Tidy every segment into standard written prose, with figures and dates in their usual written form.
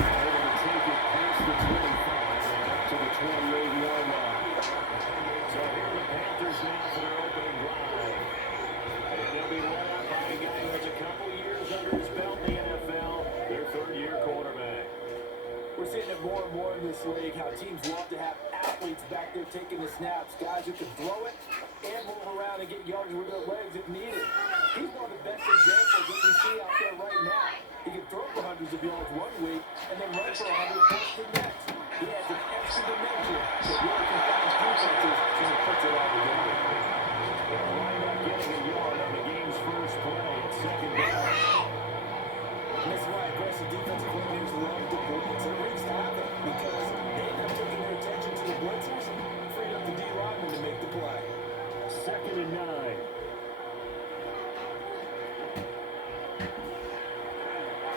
Able to take it past the 25 and up to the 28-yard line. So here are the Panthers now for their opening drive. And they'll be led out by a guy who has a couple years under his belt in the NFL, their third-year quarterback. We're seeing it more and more in this league, how teams love to have athletes back there taking the snaps, guys who can throw it and move around and get yards with their legs if needed. He's one of the best examples that we see out there right now. He can throw for hundreds of yards one week and then run for 100 plus the next. He has an extra dimension that really confounds defenses when he puts it all together. They'll wind up getting a yard on the game's first play at second down. And that's why aggressive defensive coordinators love the blitz. It wreaks havoc because they end up taking their attention to the blitzers and freed up the D lineman to make the play. 2nd and 9.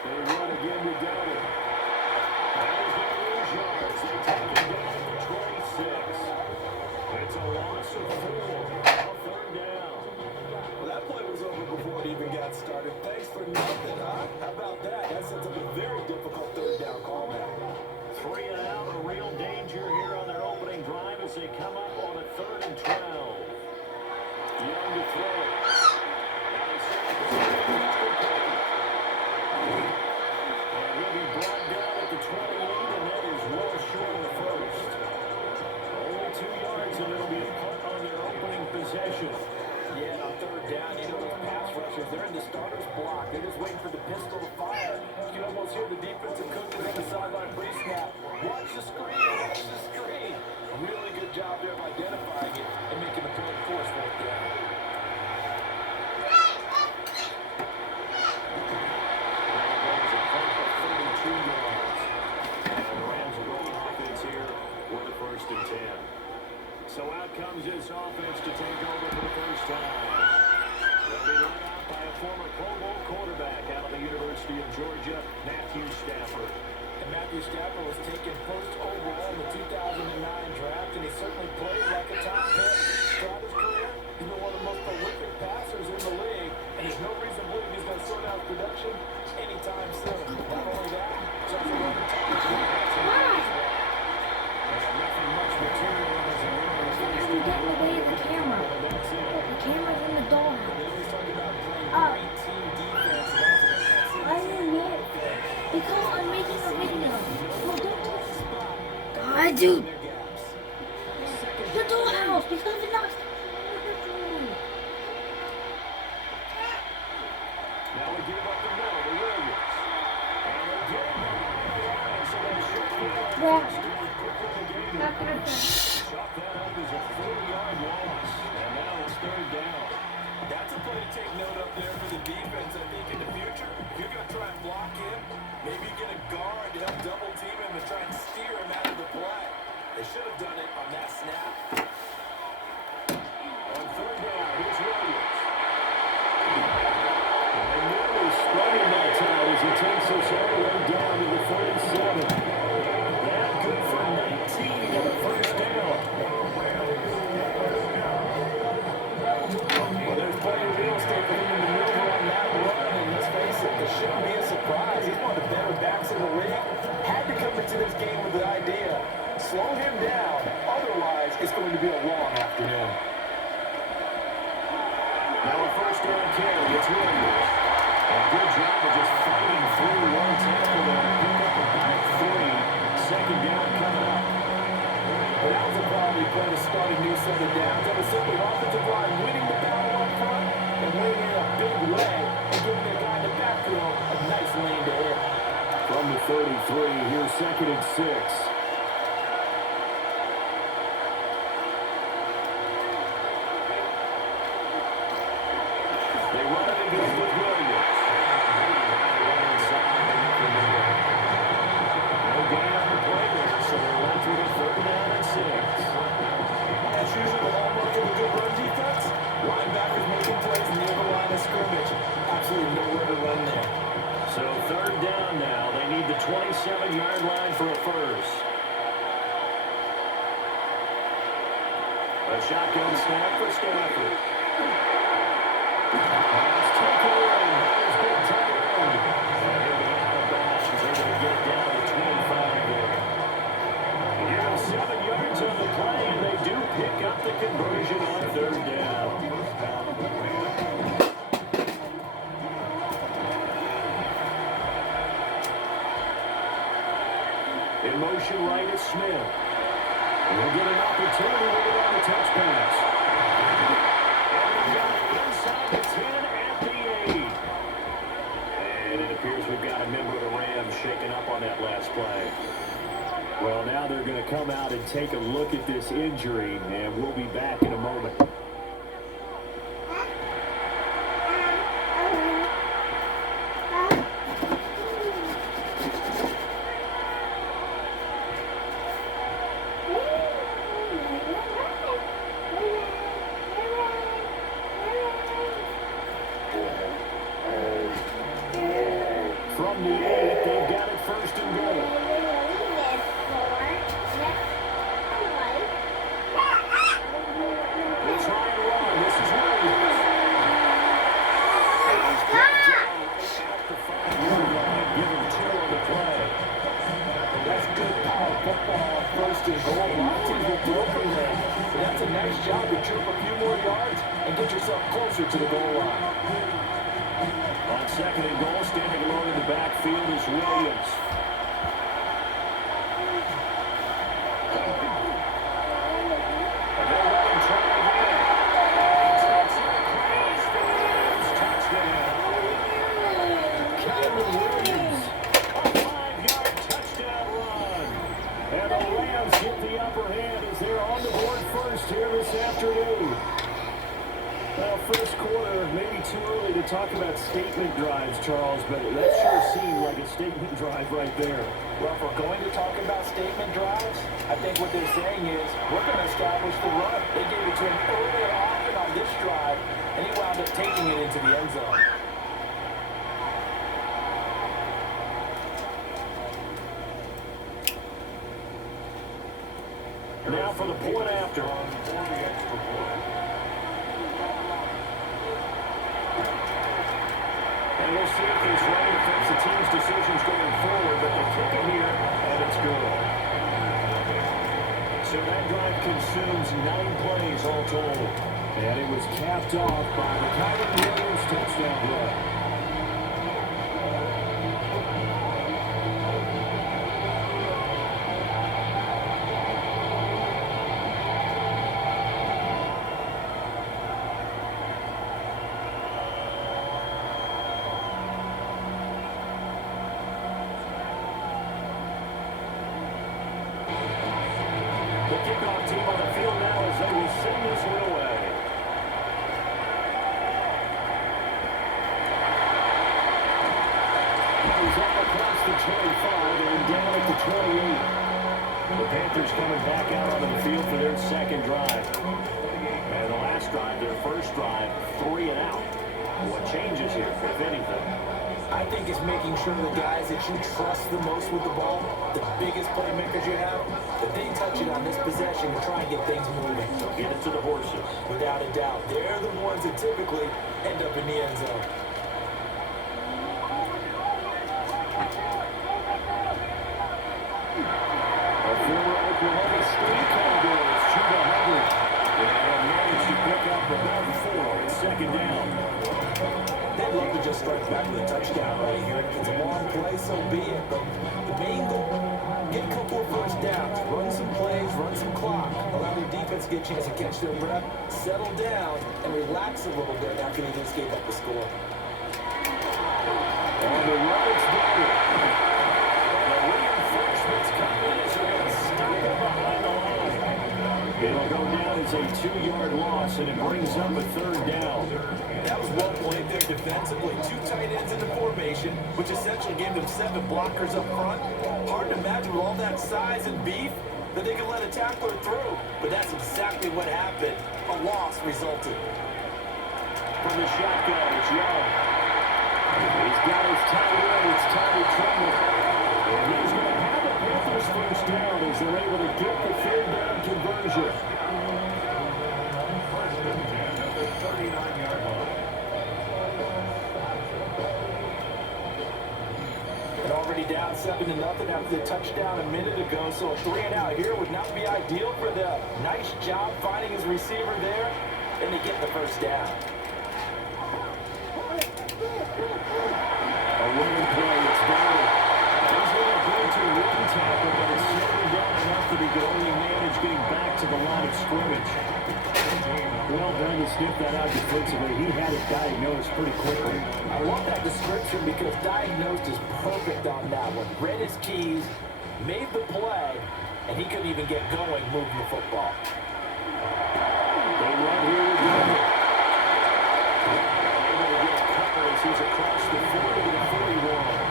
They run again to Downing. That is going to lose yards. They take him down at the 26. It's a loss of 4. Now 3rd down. Well, that play was over before it even got started. Thanks for nothing, huh? How about that? That sets up a very difficult 3rd down call now. 3 and out, a real danger here on their opening drive as they come up on a 3rd and 12. Young to throw. Now he's and he'll be brought down at the 28, and that is well short of the first. Only 2 yards, and it'll be a punt on their opening possession. Yeah, on 3rd down, you know those pass rushers, they're in the starter's block. They're just waiting for the pistol to fire. You can almost hear the defensive coaches on the sideline pre-snap. Watch the screen, watch the screen. A really good job there of identifying it and making the play force right there. So out comes this offense to take over for the first time. They'll be led out by a former Pro Bowl quarterback out of the University of Georgia, Matthew Stafford. And Matthew Stafford was taken first overall in the 2009 draft, and he certainly played like a top pick. Throughout his career, he's been one of the most prolific passers in the league, and there's no reason to believe he's going to slow down his production anytime soon. Not only that, he's also one of the top quarterbacks in the league as well. Nothing much material on his You get in the way of the camera. The camera's in the door. Oh. I didn't know. Because I'm making a video. Well, don't God, dude. The dollhouse. Because it's not. Now we give up the middle to Williams. And they get him on the line, so they should be able to Not gonna chalk that up as a 40-yard loss. And now it's 3rd down. That's a play to take note of there for the defense, I think, in the future. If you're going to try and block him, maybe get a guard to help double team him and try and steer him out of the play. They should have done it on that snap. On 3rd down, here's Williams. And nearly spotting that time as he takes us all the way down to the 37. That good for 19 and a first down. Well, there's plenty of real estate for him to maneuver on that run, and let's face it, this shouldn't be a surprise. He's one of the better backs in the league. Had to come into this game with the idea, slow him down, otherwise it's going to be a long afternoon. Now a first down carry, it's Williams. A good job of just fighting through one tackle there. Pick up about 3. 2nd down coming up. Well, that was a quality play to start a new set of downs. That was simply offensive line winning the battle up front and winning in a big way and giving the guy in the backfield a nice lane to hit. From the 33, here's 2nd and 6. They run it again with Williams. No gain on the play there, so they're left with a 3rd down and 6. As usual, the hallmark of a good run defense, linebackers making plays near the line of scrimmage. Absolutely nowhere to run there. So 3rd down now. They need the 27-yard line for a first. A shotgun snap for Stafford. That's taken away. That was good time. In motion right is Smith. And we'll get an opportunity with it on the touch pass. And we've got it inside the 10 at the 8. And it appears we've got a member of the Rams shaken up on that last play. Well, now they're going to come out and take a look at this injury, and we'll be back in a moment. From the 8, they've got it first and goal. They'll try and run. This is Williams. And he's brought down at the 5-yard line. Give him 2 on the play. That's good power football on first and goal. A lot of teams will throw from there. But that's a nice job to trip a few more yards and get yourself closer to the goal line. On second and goal, standing alone in the backfield is Williams. And they'll let him try again. He takes it across the Rams. Touchdown. Calvin Williams, a 5-yard touchdown run. And the Rams get the upper hand as they're on the board first here this afternoon. Well, first quarter, maybe too early to talk about statement drives, Charles, but that sure seemed like a statement drive right there. Well, if we're going to talk about statement drives, I think what they're saying is we're going to establish the run. They gave it to him earlier often on this drive, and he wound up taking it into the end zone. Now for the point after. And we'll see if this run affects the team's decisions going forward, but they kick it here, and it's good. So that drive consumes 9 plays all told. And it was capped off by the Calvin Williams touchdown run. The kickoff team on the field now as they will send this one away. He's up across the 25 and down at the 28. The Panthers coming back out onto the field for their second drive. And the last drive, their first drive, 3 and out. What changes here, if anything? I think it's making sure the guys that you trust the most with the ball, the biggest playmakers you have, that they touch it on this possession and try and get things moving. So get it to the horses. Without a doubt, they're the ones that typically end up in the end zone. A former Oklahoma State Cowboy is Chuba Hubbard. And managed to pick up about 4 at second down. They'd love to just strike back with a touchdown right here. If it's a long play, so be it. But the main goal, get a couple of first downs, run some plays, run some clock, allow their defense to get a chance to catch their breath, settle down, and relax a little bit after they just gave up the score. On the run, it's David. And the reinforcements come in as they're going to stop it behind the line. It'll go down as a 2-yard loss, and it brings up a third down. That was well played there defensively. 2 tight ends in the formation, which essentially gave them 7 blockers up front. Hard to imagine with all that size and beef that they could let a tackler through. But that's exactly what happened. A loss resulted. From the shotgun, it's Young. He's got his tight end. It's Tommy Tremble. And he's going to have the Panthers first down as they're able to get the third down conversion. And already down 7-0 after the touchdown a minute ago. So a 3 and out here would not be ideal for them. Nice job finding his receiver there. And they get the first down. A winning play, it's down. He's going to go to one tackle, but it's scrimmage. Well done to sniff that out defensively. He had it diagnosed pretty quickly. I love that description because diagnosed is perfect on that one. Read his keys, made the play, and he couldn't even get going moving the football. They run here with Young. Able to get coverage. He's across the 40 to the 41.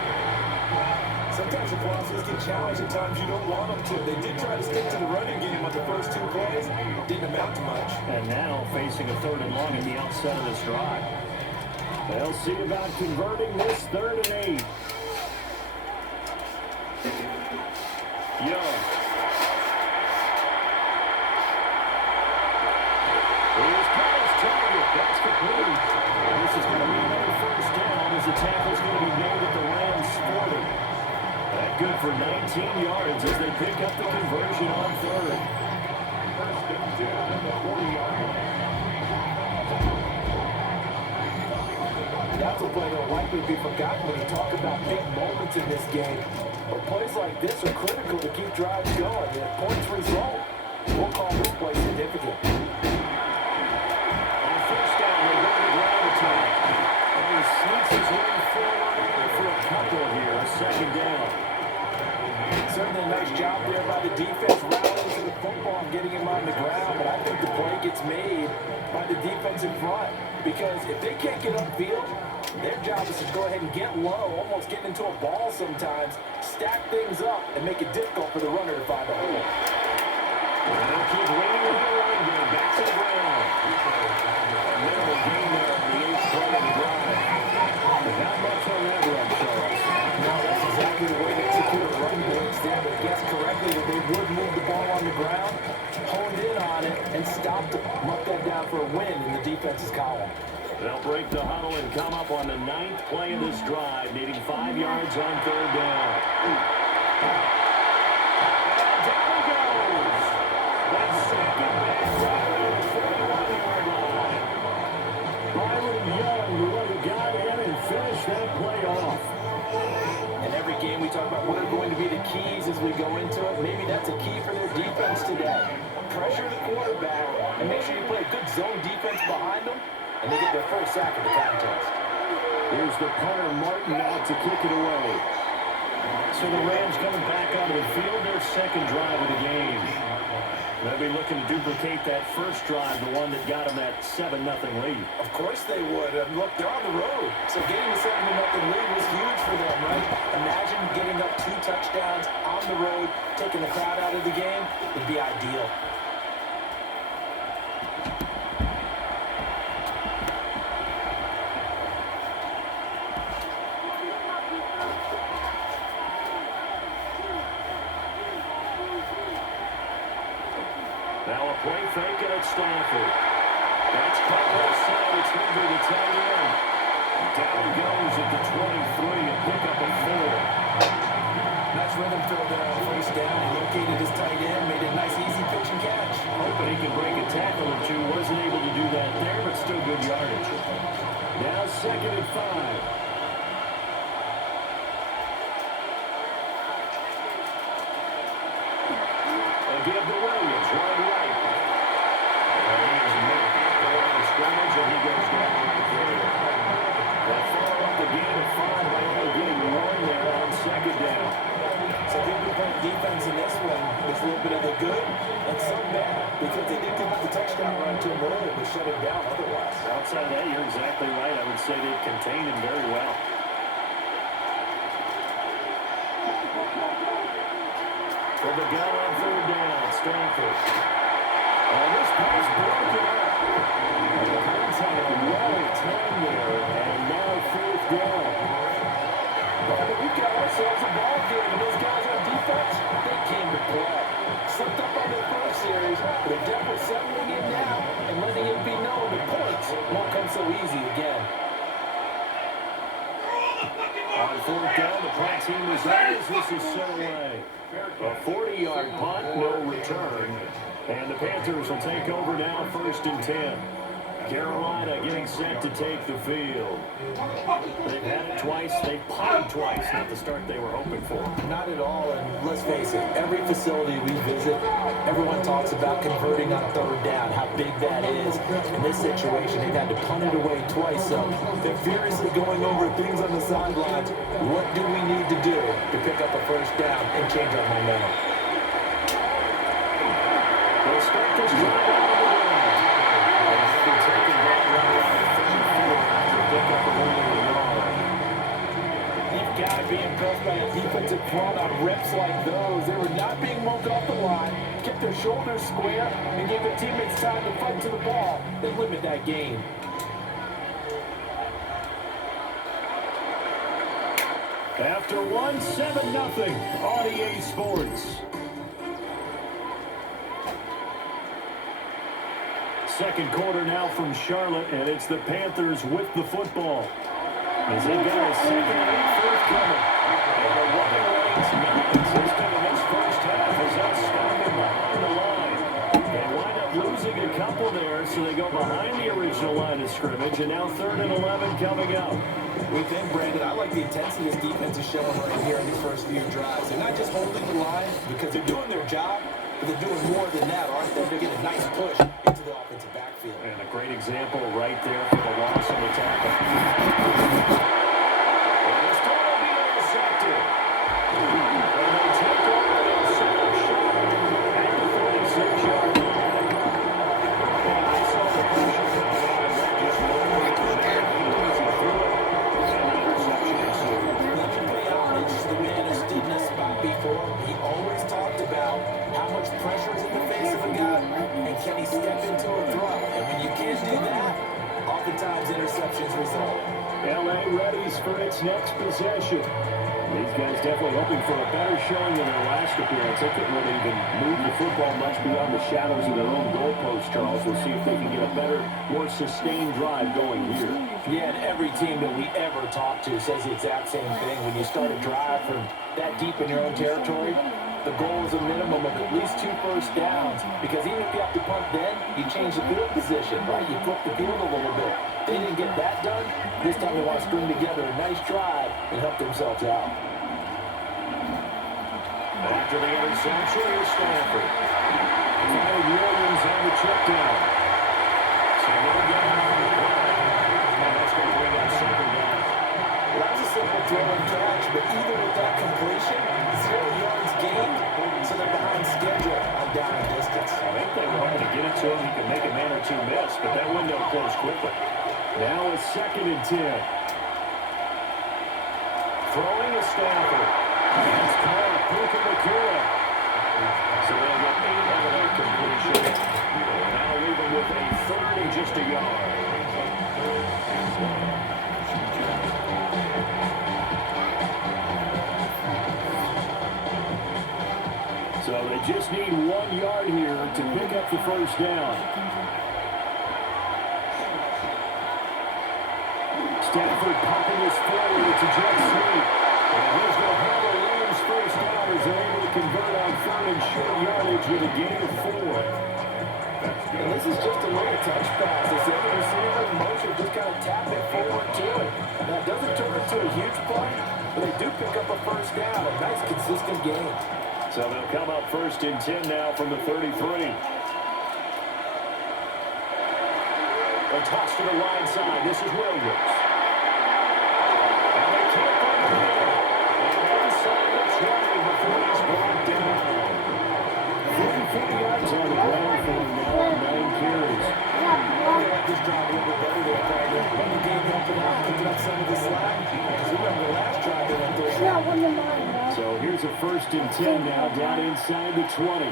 Sometimes the philosophies get challenged at times you don't want them to. They did try to stick to the running game on the first 2 plays. Didn't amount to much. And now facing a 3rd and long at the outset of this drive. They'll see about converting this 3rd and 8. Young. Here's Kyle's target. That's complete. This is going to be another 1st down as the tackle's going to be made at the Rams 40. That good for 19 yards as they pick up the conversion on 3rd. 1st and 10 at the 40-yard line. That's a play that will likely be forgotten when you talk about big moments in this game. But plays like this are critical to keep drives going. And if points result, we'll call this play significant. On 1st down, they go to the ground attack. And he sneaks his way forward for a couple here. A 2nd down. Certainly a nice job there by the defense rallying to the football and getting him on the ground. But I think the play gets made by the defense in front. Because if they can't get upfield, their job is to go ahead and get low, almost get into a ball sometimes, stack things up, and make it difficult for the runner to find a hole. They'll keep waiting with the run game. Back to the ground. A minimal gain there on the 8th play of the drive. Not much on that run, Charles. No, that's exactly the way they execute a run blitz there. They guessed correctly that they would move the ball on the ground, honed in on it, and stopped it. Mark that down for a win in the defense's column. They'll break the huddle and come up on the 9th play of this drive, needing 5 yards on 3rd down. And down he goes. That's 2nd down right on the 41-yard line. Byron Young, the one who got in and finished that play off. In every game we talk about what are going to be the keys as we go into it. Maybe that's a key for their defense today. Pressure the quarterback and make sure you play a good zone defense behind them, and they get their first sack of the contest. Here's the punter, Martin, out to kick it away. So the Rams coming back onto the field, their 2nd drive of the game. They'll be looking to duplicate that first drive, the one that got them that 7-0 lead. Of course they would. Look, they're on the road. So getting the 7-0 lead was huge for them, right? Imagine getting up 2 touchdowns on the road, taking the crowd out of the game. Would be ideal. Now a point fake at Stanford. That's caught outside. It's over the tight end. Down goes at the 23 and pick up a 4. Nice rhythm throw there on 1st down. He located his tight end, made a nice easy pitch and catch. Hoping he can break a tackle or two. Wasn't able to do that there, but still good yardage. Now 2nd and 5. Give to Williams, right. And he's met at the line of scrimmage, and he goes down right there. They'll follow up the gain of 5 by only getting 1 there on 2nd down. So they'll be playing defense in this one. There's a little bit of the good and some bad because they did give up the touchdown run to him earlier, but shut him down otherwise. Outside of that, you're exactly right. I would say they contained him very well. For the gun on 3rd down, Stanford. And this pass broken up. The contact well timed there, and now 4th down. But we've got ourselves a ball game, and those guys on defense, they came to play. Slipped up on their first series, but they're definitely settling in now and letting it be known the points won't come so easy again. On 4th down, the punt team is out as this is set away. A 40-yard punt, no return. And the Panthers will take over now 1st and 10. Carolina getting set to take the field. They've had it twice. They've punted twice. Not the start they were hoping for. Not at all, and let's face it, every facility we visit, everyone talks about converting on third down, how big that is. In this situation, they've had to punt it away twice, so they're furiously going over things on the sidelines. What do we need to do to pick up a first down and change our momentum? They'll start this drive out of the way. They've taken that right out of 34 after a pick up of only a yard. You've got to be impressed by the defensive front on reps like those. They were not being moved off the line, kept their shoulders square, and gave their teammates time to fight to the ball. They limit that game. After one, 7-0 on EA Sports. Second quarter now from Charlotte, and it's the Panthers with the football. As they got a second and 8 forthcoming. And the running lane's non-existent in this first half as they'll stop him behind the line. They wind up losing a couple there, so they go behind the original line of scrimmage, and now 3rd and 11 coming up. We think, Brandon, I like the intensity this defense is showing right here in these first few drives. They're not just holding the line because they're doing their job, but they're doing more than that, aren't they? They're getting a nice push into the offensive backfield. And a great example right there for the loss on the tackle. And this ball will be intercepted. And they take over the second shot at the 36-yard line. And I saw the pressure coming on, and that just lowered the quarterback. He easy through it, and the interception ensued. Let me be honest, the man has stood in this spot before. He always talked about how much pressure is in the face of a guy, and can he step into a throw? And when you can't do that, oftentimes interceptions result. LA readies for its next possession. These guys definitely hoping for a better showing than their last appearance. They couldn't really even move the football much beyond the shadows of their own goalpost, Charles. We'll see if they can get a better, more sustained drive going here. Yeah, and every team that we ever talk to says the exact same thing. When you start a drive from that deep in your own territory, the goal is a minimum of at least 2 first downs, because even if you have to punt then, you change the field position, right? You flip the field a little bit. They didn't get that done. This time they want to string together a nice drive and help themselves out. After the interception, here's Stanford. Tyler Williams on the check down. So they'll get out on the play. And that's going to bring up 2nd down. Well, that's a simple throw and catch, but even with that completion, 0 yards gained, so they're behind schedule on down and distance. I think they wanted to get it to him. He could make a man or two miss, but that window closed quickly. Now it's 2nd and 10. Throwing is Stanford. That's called Puka Nakua. So they'll get 8 out of that completion. Now leaving with a 3rd and just a yard. So they just need 1 yard here to pick up the first down. Stanford pumping this forward to jet sweep. And he's going to handle Williams' first down as they're able to convert on 3rd and short yardage with a gain of 4. And this is just a little touch pass. It's the other receiver in motion, just kind of tap it forward to it. Now, it doesn't turn into a huge play, but they do pick up a first down. A nice, consistent game. So they'll come up 1st and 10 now from the 33. A toss to the wide side. This is Williams. And they can't find the man. And inside the 20 before he's brought down. 44 yards on the ground for him now on 9 carries. I like this drive a little bit better than Cardinals. Run the game up and out, picking up some of the slack. Because remember the last drive they went through. So here's a 1st and 10 now down inside the 20.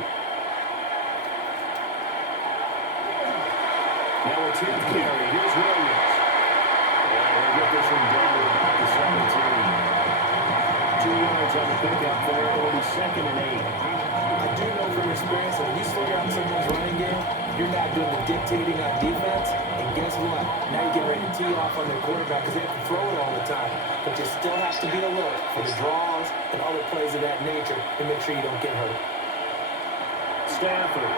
Now a 10th carry. Here's Williams. And he'll get this one down to about the 17. 2 yards on the pickup there. It'll be 2nd and 8. I do know from experience that when you slow down someone's running game, you're not doing the dictating on defense. And guess what? Now you get ready to tee off on their quarterback because they have to throw it all the time. But you still have to be alert for the draws and other plays of that nature to make sure you don't get hurt. Stanford.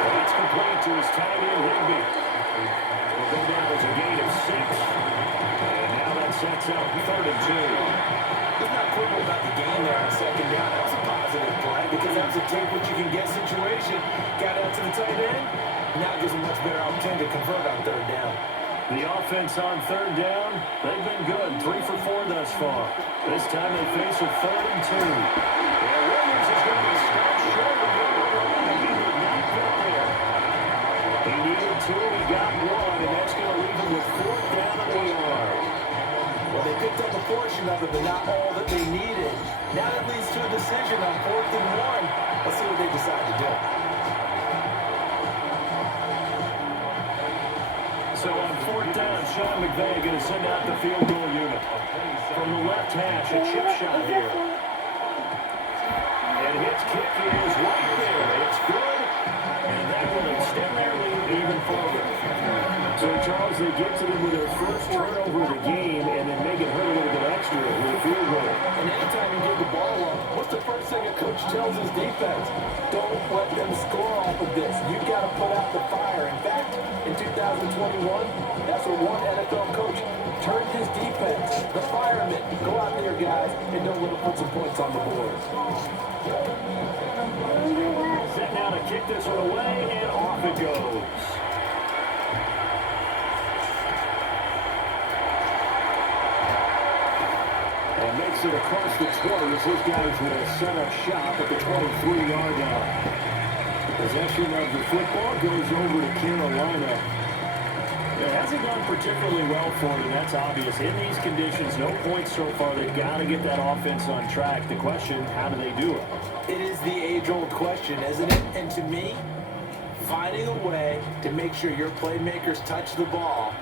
That's complete to his tight end, Higbee. Will go down as a gain of 6. And now that sets up 3rd and 2. He's not quibble about the game there on 2nd down. That was a positive play because that was a take what you can get situation. Got out to the tight end. Now gives him much better opportunity to convert on 3rd down. The offense on 3rd down, they've been good. 3 for 4 thus far. This time they face a 3rd and 2. And Williams is going to be stopped short of the line. He did not get there. He needed 2, he got 1, and that's going to leave him with 4th down on the yard. Well, they picked up a portion of it, but not all that they needed. Now that leads to a decision on 4th and 1. Let's see what they decide to do. So on 4th down, Sean McVay going to send out the field goal unit. From the left hash, a chip shot here. And his kick is right there. It's good. And that will extend their lead even further. So, Charles, they get to them with their first turnover of the game and then make it hurt a little bit extra with a field goal. And anytime you give the ball up, what's the first thing a coach tells his defense? Don't let them score off of this. You've got to put out the fire. In fact, in 2021, that's what one NFL coach turned his defense, the firemen. Go out there, guys, and don't let them put some points on the board. Set now to kick this one away, and off it goes. And makes it across the 20 as his guys will set up shop at the 23-yard line. Possession of the football goes over to Carolina. It hasn't gone particularly well for them, that's obvious. In these conditions, no points so far. They've got to get that offense on track. The question, how do they do it? It is the age-old question, isn't it? And to me, finding a way to make sure your playmakers touch the ball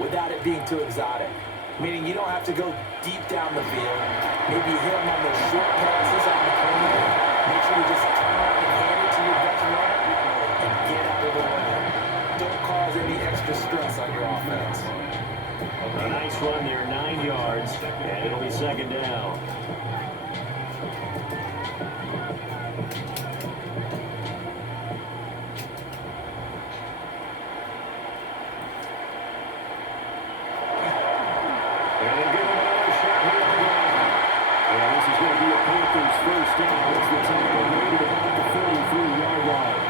without it being too exotic. Meaning you don't have to go deep down the field. Maybe hit them on those short passes on the perimeter. Make sure you just turn and hand it to your veteran and get out of the way. Don't cause any extra stress on your offense. A nice run there, 9 yards, and it'll be 2nd down. First down as the tackle made it about the 43-yard line.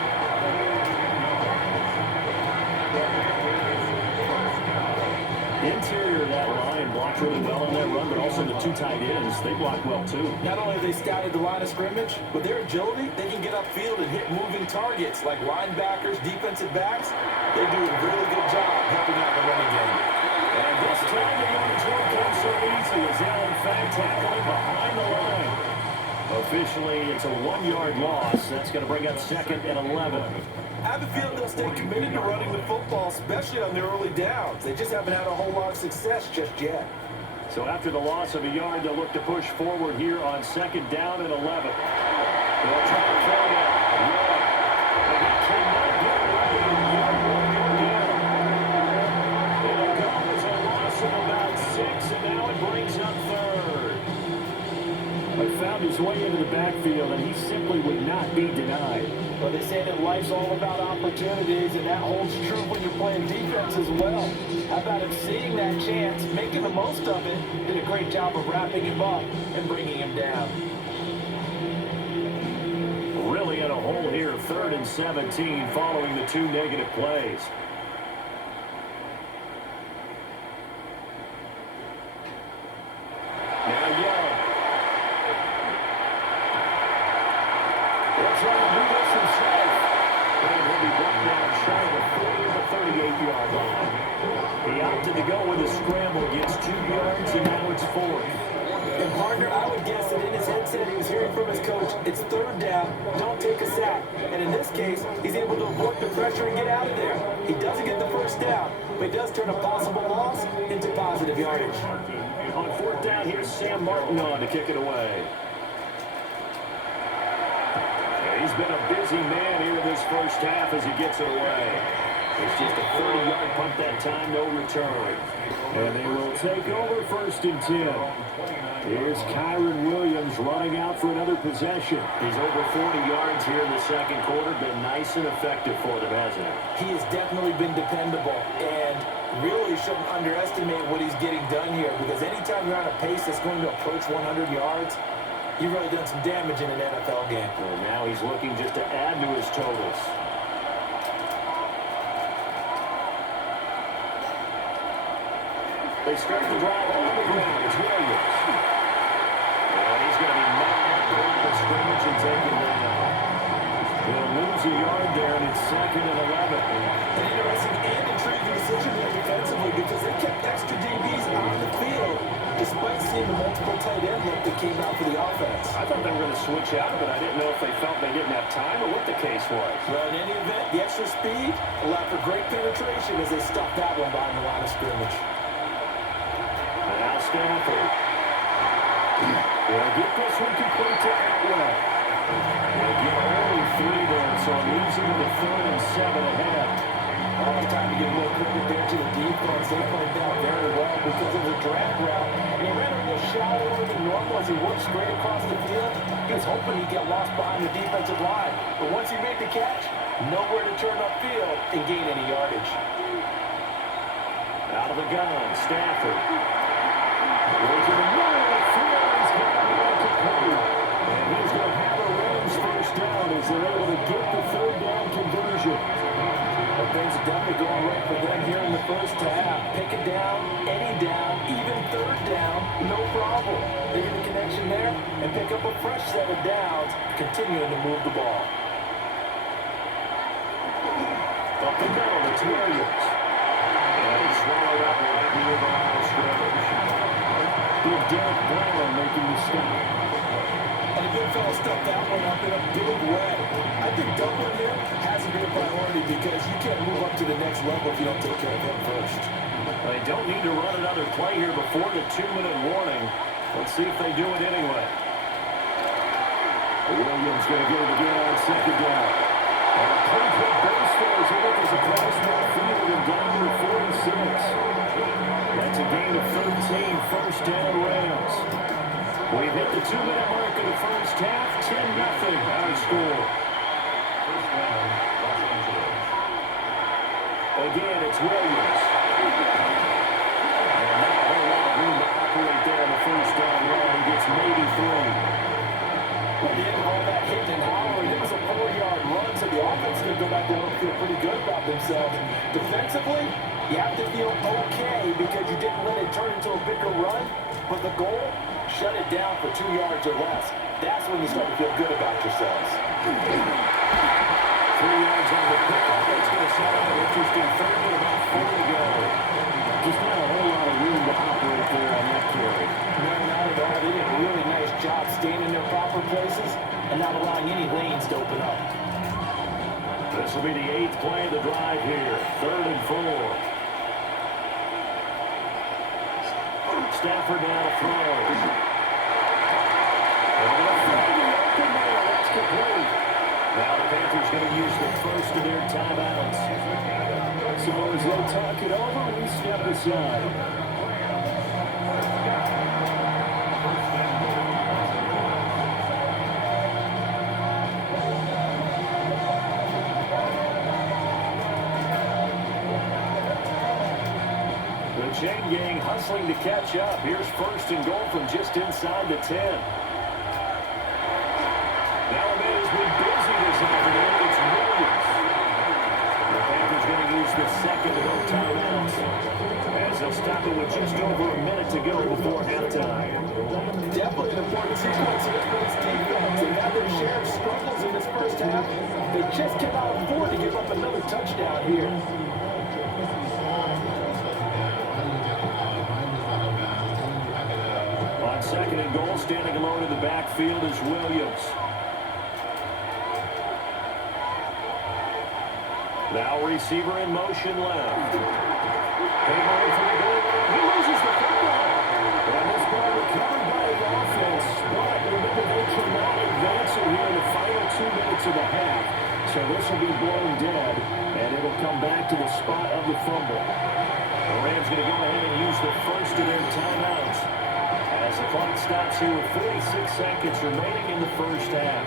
Interior of that line blocked really well on that run, but also the 2 tight ends, they blocked well too. Not only have they scouted the line of scrimmage, but their agility, they can get upfield and hit moving targets like linebackers, defensive backs. They do a really good job helping out the running game. And this time the yards won't come so easy as they'll in fact tackle him behind the line. Officially, it's a 1-yard loss. That's going to bring up 2nd and 11. I have a feeling they'll stay committed to running the football, especially on their early downs. They just haven't had a whole lot of success just yet. So after the loss of a yard, they'll look to push forward here on 2nd down and 11. They'll try to throw it out. But he cannot get away. It'll come as a loss of about 6, and now it brings up 3rd. But found his way into the backfield, and he simply would not be denied. Well, they say that life's all about opportunities, and that holds true when you're playing defense as well. How about him seeing that chance, making the most of it, did a great job of wrapping him up and bringing him down. Really in a hole here, 3rd and 17 following the 2 negative plays. Now Young. They'll try to do this himself. And he'll be brought down shy of the 40 or the 38-yard line. He opted to go with a scramble, gets 2 yards, and now it's 4th. And partner, I would guess that in his headset he was hearing from his coach, it's 3rd down, don't take a sack. And in this case, he's able to avoid the pressure and get out of there. He doesn't get the first down, but he does turn a possible loss into positive yardage. On 4th down, here's Sam Martin on to kick it away. He's been a busy man here this first half as he gets it away. It's just a 30-yard punt that time, no return. And they will take over 1st and 10. Here's Kyron Williams running out for another possession. He's over 40 yards here in the second quarter. Been nice and effective for them, hasn't he? He has definitely been dependable and really shouldn't underestimate what he's getting done here, because anytime you're on a pace that's going to approach 100 yards, you've really done some damage in an NFL game. Well, now he's looking just to add to his totals. They start to drive on the ground. It's Williams. And he's going to be met at the line of scrimmage and taken down. They'll lose a yard there, and it's 2nd and 11. An interesting and intriguing decision there defensively, because they kept extra DBs on the field despite seeing the multiple tight end look that came out for the offense. I thought they were going to switch out, but I didn't know if they felt they didn't have time or what the case was. Well, in any event, the extra speed allowed for great penetration as they stopped that one behind the line of scrimmage. Now Stanford. They'll get this one complete to Atwell. They'll get only 3 there, so it leaves them with a 3rd and 7 ahead. All the time to give a little credit there to the defense. They played that very well because of the drag route. And he ran a little shallower than normal as he worked straight across the field. He was hoping he'd get lost behind the defensive line. But once he made the catch, nowhere to turn upfield and gain any yardage. Out of the gun, Stanford. Goes to the middle of the field. He's got it right to play. And he's going to have a Rams 1st down as they're able to get the 3rd down conversion. But things are definitely going right for them here in the first half. Pick it down, any down, even 3rd down, no problem. They get a connection there and pick up a fresh set of downs, continuing to move the ball. Up the middle, it's Williams. And he swallowed up right near the line of scrimmage. Big Derek Brown making the stop. And the good fellow stuffed that one up in a big way. I think Dublin here has to be a priority, because you can't move up to the next level if you don't take care of him first. They don't need to run another play here before the 2-minute warning. Let's see if they do it anyway. Williams going to get it again on 2nd down. And a pretty quick base there as he look as across that field and down to the 46. That's a gain of 13, 1st down Rams. We've hit the 2-minute mark of the first half, 10-0 our score. Again, it's Williams. And not a whole lot of room to operate there on the 1st down run. He gets maybe 3. At the end of all that hitting and hollering, it was a 4-yard run, so the offense could go back there and feel pretty good about themselves. Defensively, you have to feel okay because you didn't let it turn into a bigger run, but the goal, shut it down for 2 yards or less. That's when you start to feel good about yourselves. 3 yards on the pickoff. That's going to set up an interesting 3rd and about 4 to go. Just not a whole lot of room to operate there on that carry. No, not at all. They did a really nice job staying in their proper places and not allowing any lanes to open up. This will be the 8th play of the drive here. 3rd and 4. Stafford now to throw. That's complete. Now the Panthers going to use the first of their timeouts. So as they talk it over, we step aside. The chain gang hustling to catch up. Here's 1st and goal from just inside the 10. Now a man has been busy this afternoon. It's Williams. The Panthers going to use the 2nd of their timeouts as they'll stop it with just over a minute to go before halftime. Definitely an important sequence here for this defense. They've had their share of struggles in this first half. They just cannot afford to give up another touchdown here. On 2nd and goal, standing alone in the backfield is Williams. Now receiver in motion left. Came away from the goal line. He loses the football. And this ball recovered by the offense. But remember, they cannot advance it here in the final 2 minutes of the half. So this will be blown dead. And it'll come back to the use the first of their timeouts as the clock stops here with 46 seconds remaining in the first half.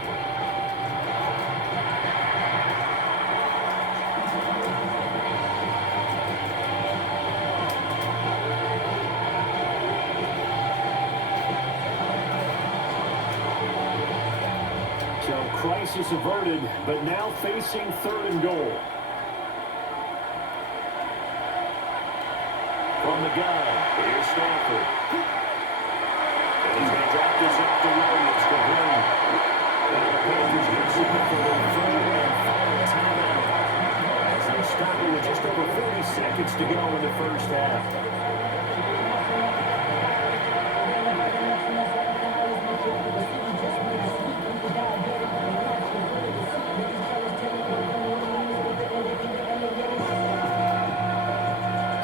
Crisis averted, but now facing 3rd and goal. From the gun, here's Stafford. And he's going to drop this up to Williams to Green. And the Panthers get submit for their 3rd and final timeout as they stop it with just over 40 seconds to go in the first half.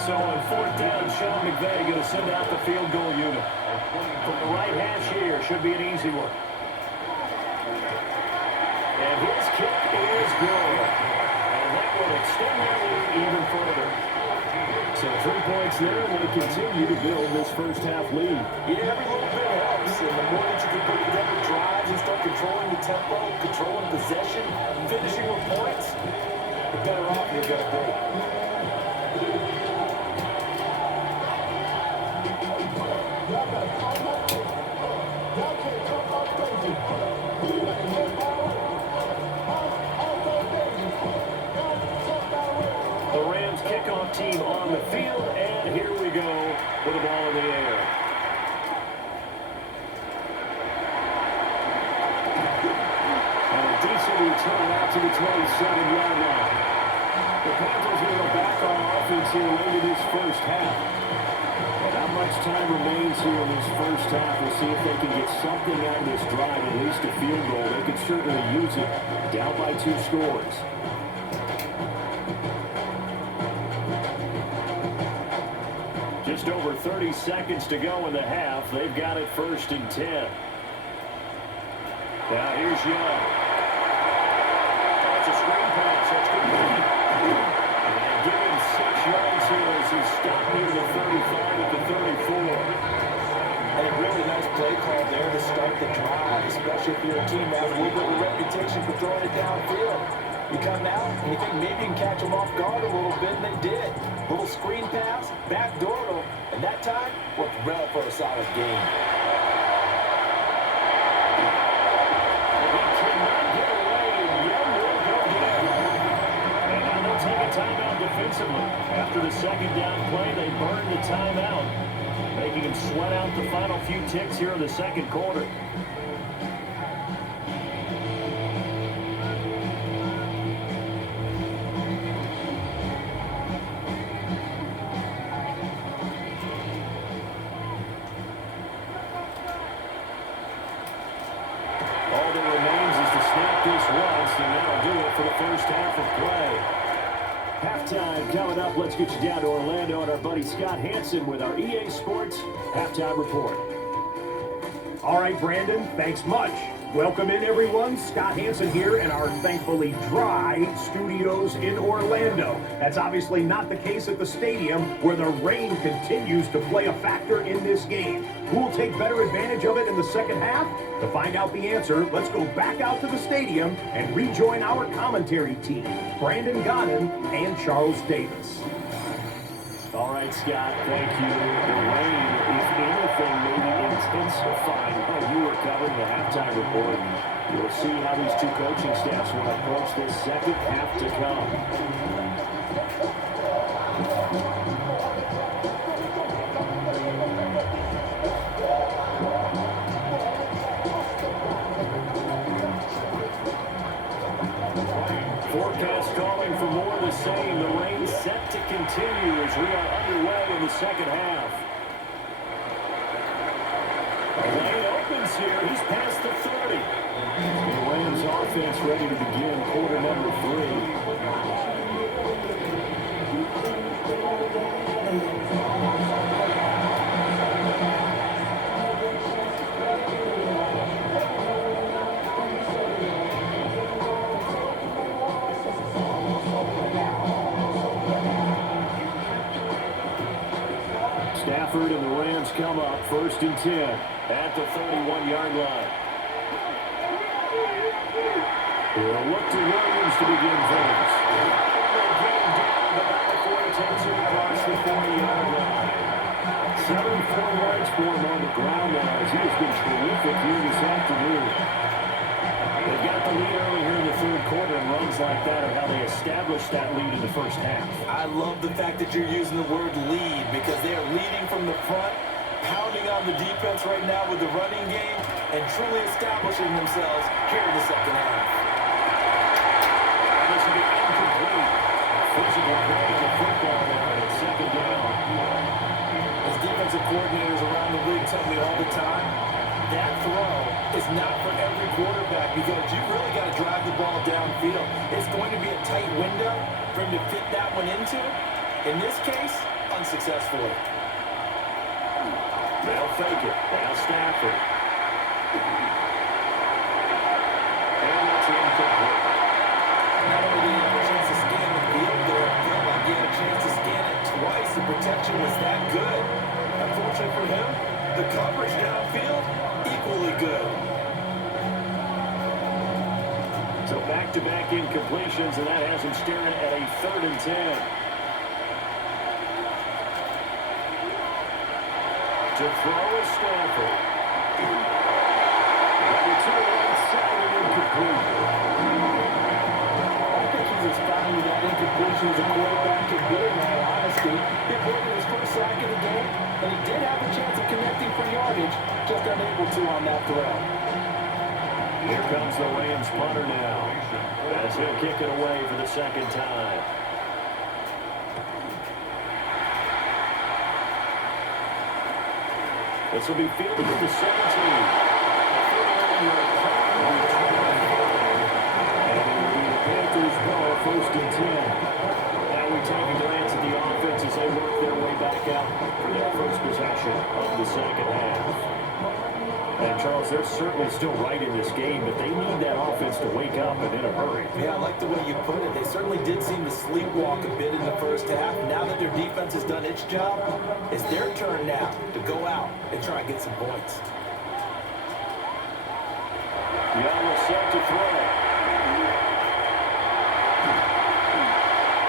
So on 4th down, Sean McVay going to send out the field goal unit. From the right hash here, should be an easy one. And his kick is good. And that will extend their lead even further. So 3 points there, and they continue to build this first half lead. Yeah, every little bit helps. And the more that you can put together drives and start controlling the tempo, controlling possession, finishing with points, the better off you're going to be. The Rams kickoff team on the field, and here we go with the ball in the air. And a decent return out to the 27-yard line. The Panthers will go back on offense here late in this first half. And not much time remains here in this first half. We'll see if they can get something out of this drive, at least a field goal. They could certainly use it down by 2 scores. Just over 30 seconds to go in the half. They've got it 1st and 10. Now here's Young. That's a screen pass. That's complete. And give him 6 yards here as he's stopped near the 35 at the 34. And a really nice play call there to start the drive, especially if you're a team that has a little bit of a reputation for throwing it downfield. You come out and you think maybe you can catch them off guard a little bit, and they did. Little screen pass, backdoor them, and that time worked well for a solid game. Timeout defensively. After the 2nd down play, they burned the timeout, making him sweat out the final few ticks here in the 2nd quarter. All that remains is to snap this once, and that'll do it for the first half of play. Halftime coming up. Let's get you down to Orlando and our buddy Scott Hansen with our EA Sports Halftime Report. All right, Brandon, thanks much. Welcome in, everyone. Scott Hansen here in our thankfully dry studios in Orlando. That's obviously not the case at the stadium, where the rain continues to play a factor in this game. Who will take better advantage of it in the second half? To find out the answer, let's go back out to the stadium and rejoin our commentary team, Brandon Godden and Charles Davis. All right, Scott, thank you. The rain, if anything, maybe intensifying how you were covering the halftime report. You'll see how these 2 coaching staffs will approach this second half to come. Forecast calling for more of the same. The rain set to continue as we are underway in the second half. The lane opens here. He's past the 30. The Rams offense ready to begin quarter number 3. Stafford and the Rams come up 1st and 10 at the 31-yard line. He'll look to Williams to begin things. Takes it across the 40-yard line. 74 yards for him on the ground now as he has been terrific here this afternoon. They got the lead early here in the third quarter, and runs like that are how they established that lead in the first half. I love the fact that you're using the word lead because they are leading from the front, pounding on the defense right now with the running game, and truly establishing themselves here in the second half. This will be incomplete. Physical play on the football now, and it's second down. As defensive coordinators around the league tell me all the time, that throw is not for every quarterback because you really got to drive the ball downfield. It's going to be a tight window for him to fit that one into. In this case, unsuccessfully. They'll fake it. Now Stafford. And that's incomplete. Not only did he have a chance to scan the field there, it felt like he had a chance to scan it twice. The protection was that good. Unfortunately for him, the coverage downfield, equally good. So back-to-back incompletions, and that has him staring at a 3rd and 10. To throw is Stafford. Number 2 right side and incomplete. I think he's as fine with that incompletion as a quarterback can be, in all honesty. He avoided his first sack of the game, and he did have a chance of connecting for yardage, just unable to on that throw. Here comes the Rams punter now, as he'll kick it away for the second time. This will be fielded at the 17. And it will be the Panthers' ball, 1st and 10. Now we take a glance at the offense as they work their way back out for their first possession of the second half. And Charles, they're certainly still right in this game, but they need that offense to wake up and in a hurry. Yeah, I like the way you put it. They certainly did seem to sleepwalk a bit in the first half. Now that their defense has done its job, it's their turn now to go out and try and get some points. Young will set to throw.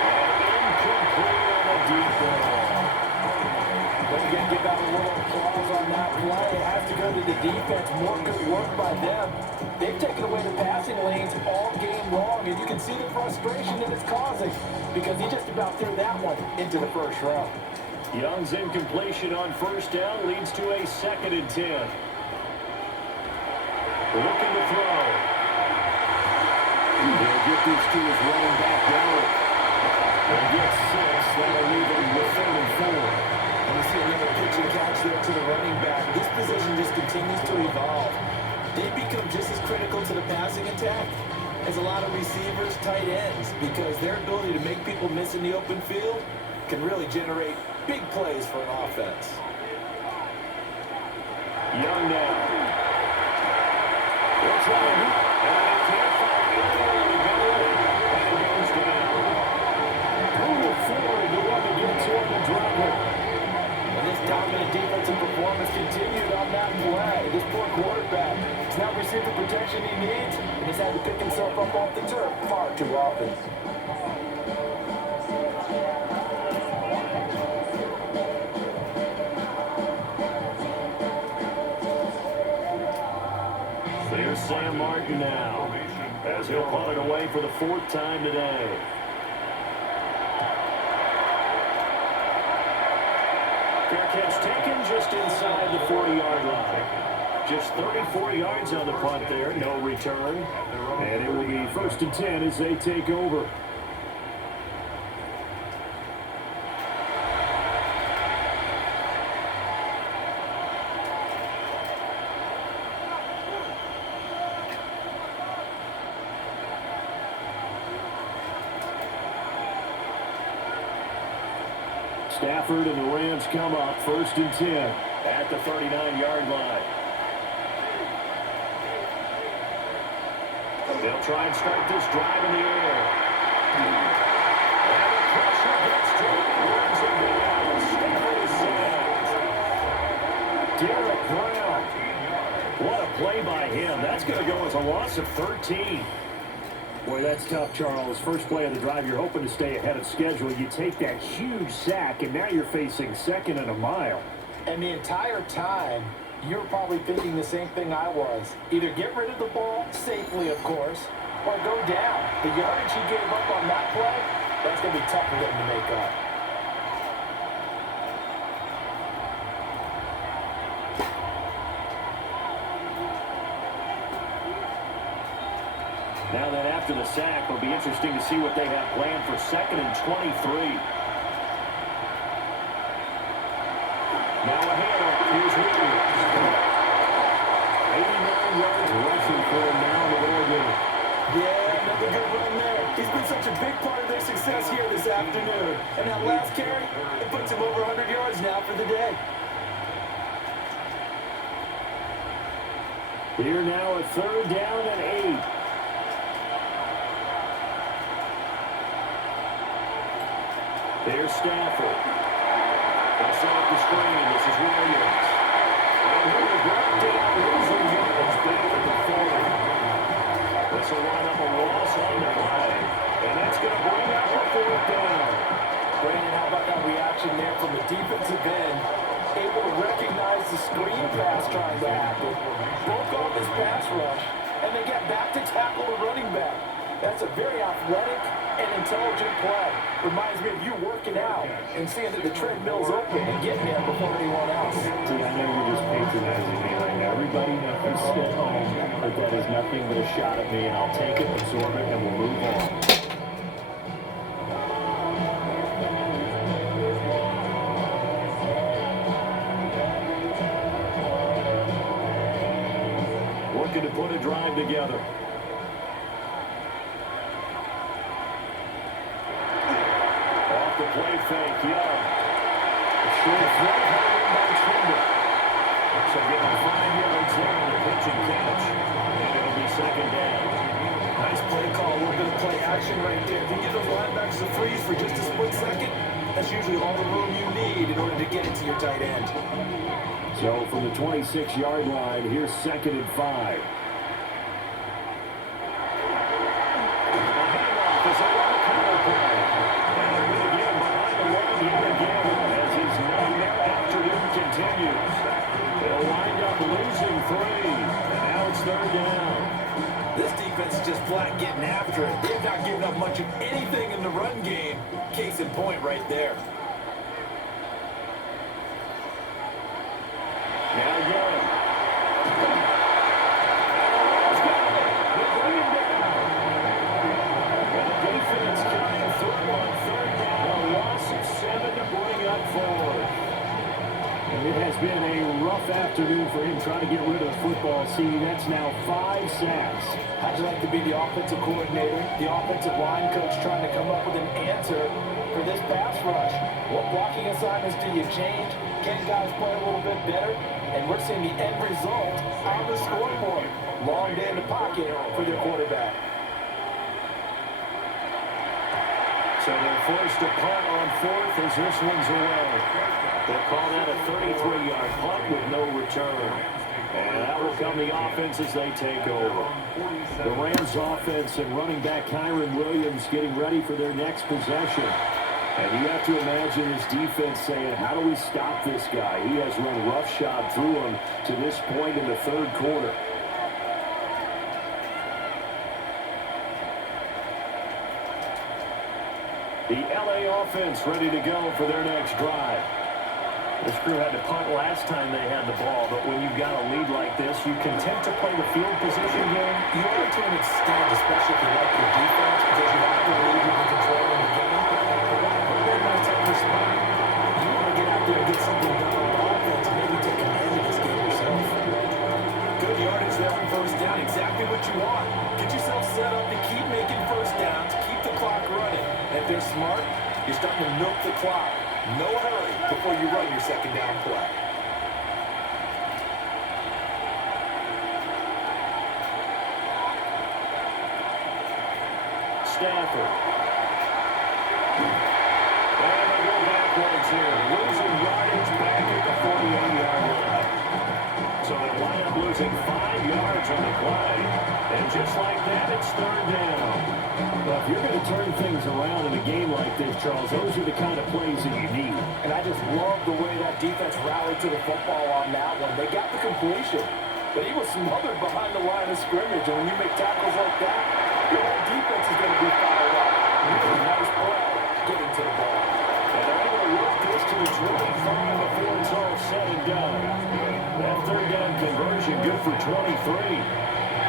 And incomplete on a deep ball. But again, give out a little applause on that play. It has to go to the defense. More good work by them. They've taken away the passing lanes all game long, and you can see the frustration that it's causing because he just about threw that one into the first row. Young's incompletion on 1st down leads to a 2nd and 10. Looking to throw. He'll get this to his running back down. And get 6. That'll leave him with 3rd and 4. And you see another pitch and catch there to the running back. This position just continues to evolve. They become just as critical to the passing attack as a lot of receivers, tight ends, because their ability to make people miss in the open field can really generate big plays for an offense. Young now. What's wrong? And they can't find it. And it goes down. Brutal forward to want to get toward the driver. And this dominant defensive performance continued on that play. This poor quarterback has not received the protection he needs and has had to pick himself up off the turf far too often. There's Sam Martin now, as he'll punt it away for the 4th time today. Fair catch taken just inside the 40-yard line. Just 34 yards on the punt there, no return. And it will be 1st and 10 as they take over. Stafford and the Rams come up 1st and 10 at the 39-yard line. They'll try and start this drive in the air. And the pressure gets to him. Runs him down. Stafford is sacked. Brown. What a play by him. That's going to go as a loss of 13. Boy, that's tough, Charles. First play of the drive, you're hoping to stay ahead of schedule. You take that huge sack, and now you're facing second and a mile. And the entire time, you're probably thinking the same thing I was. Either get rid of the ball, safely, of course, or go down. The yardage he gave up on that play, that's going to be tough for them to make up. Now then, after the sack, it'll be interesting to see what they have planned for second and 23. Now a handoff. Here's Williams. 89 yards rushing for him now in the ball game. Yeah, another good run there. He's been such a big part of their success here this afternoon. And that last carry, it puts him over 100 yards now for the day. Here now a third down and 8. There's Stafford. They'll set up the screen. This is Williams. And he will drop down, losing yards back at the 40. This will line up a loss on the line. And that's going to bring up a fourth down. Brandon, how about that reaction there from the defensive end? Able to recognize the screen pass trying to happen. Broke off his pass rush. And then get back to tackle the running back. That's a very athletic and intelligent play. Reminds me of you working out and seeing that the treadmill's open and getting there before anyone else. See, I know you're just patronizing me right now. Everybody knows at home that that is nothing but a shot at me, and I'll take it, absorb it, and we'll move on. Working to put a drive together. The play fake, Young. A short throw held in by Trimble. So give him 5 yards there on the pitch and catch. And it'll be second down. Nice play call, a little bit of play action right there. If you get those linebackers to freeze for just a split second, that's usually all the room you need in order to get it to your tight end. So from the 26-yard line, here's second and 5. The handoff is a lot of counter play. As his nightmare afternoon continues. They'll wind up losing 3. And now it's third down. This defense is just flat getting after it. They've not given up much of anything in the run game. Case in point right there. Now Young. And the defense coming through on third down. A loss of 7 to bring up forward. And it has been a rough afternoon for him trying to get rid of the football. See, that's now 5 sacks. How'd you like to be the offensive coordinator, the offensive line coach trying to come up with an answer for this pass rush? What blocking assignments do you change? Can guys play a little bit better? And we're seeing the end result on the scoreboard. Long day in the pocket for their quarterback. So they're forced to punt on 4th as this one's away. They'll call that a 33-yard punt with no return. And that will come the offense as they take over. The Rams offense and running back Kyron Williams getting ready for their next possession. And you have to imagine his defense saying, how do we stop this guy? He has run roughshod through him to this point in the third quarter. The LA offense ready to go for their next drive. This crew had to punt last time they had the ball, but when you've got a lead like this, you content to play the field position game? You are to an extent, especially if you like your defense, because you have to lead with control in the game. But they're going to take your spot. You want to get out there and get something done on offense and maybe take command of this game yourself. Good yardage there on first down. Exactly what you want. Get yourself set up to keep making first downs, keep the clock running. And if they're smart, you're starting to milk the clock. No hurry before you run your second down play. Stafford. And they go backwards here. Losing yardage back at the 41-yard line. just like that, it's third down. Well, if you're going to turn things around in a game like this, Charles, those are the kind of plays that you need. And I just love the way that defense rallied to the football on that one. They got the completion, but he was smothered behind the line of scrimmage. And when you make tackles like that, your whole defense is going to be fired up. Really nice play getting to the ball. And they're able to work this to the 25 before it's all said and done. That third down conversion good for 23.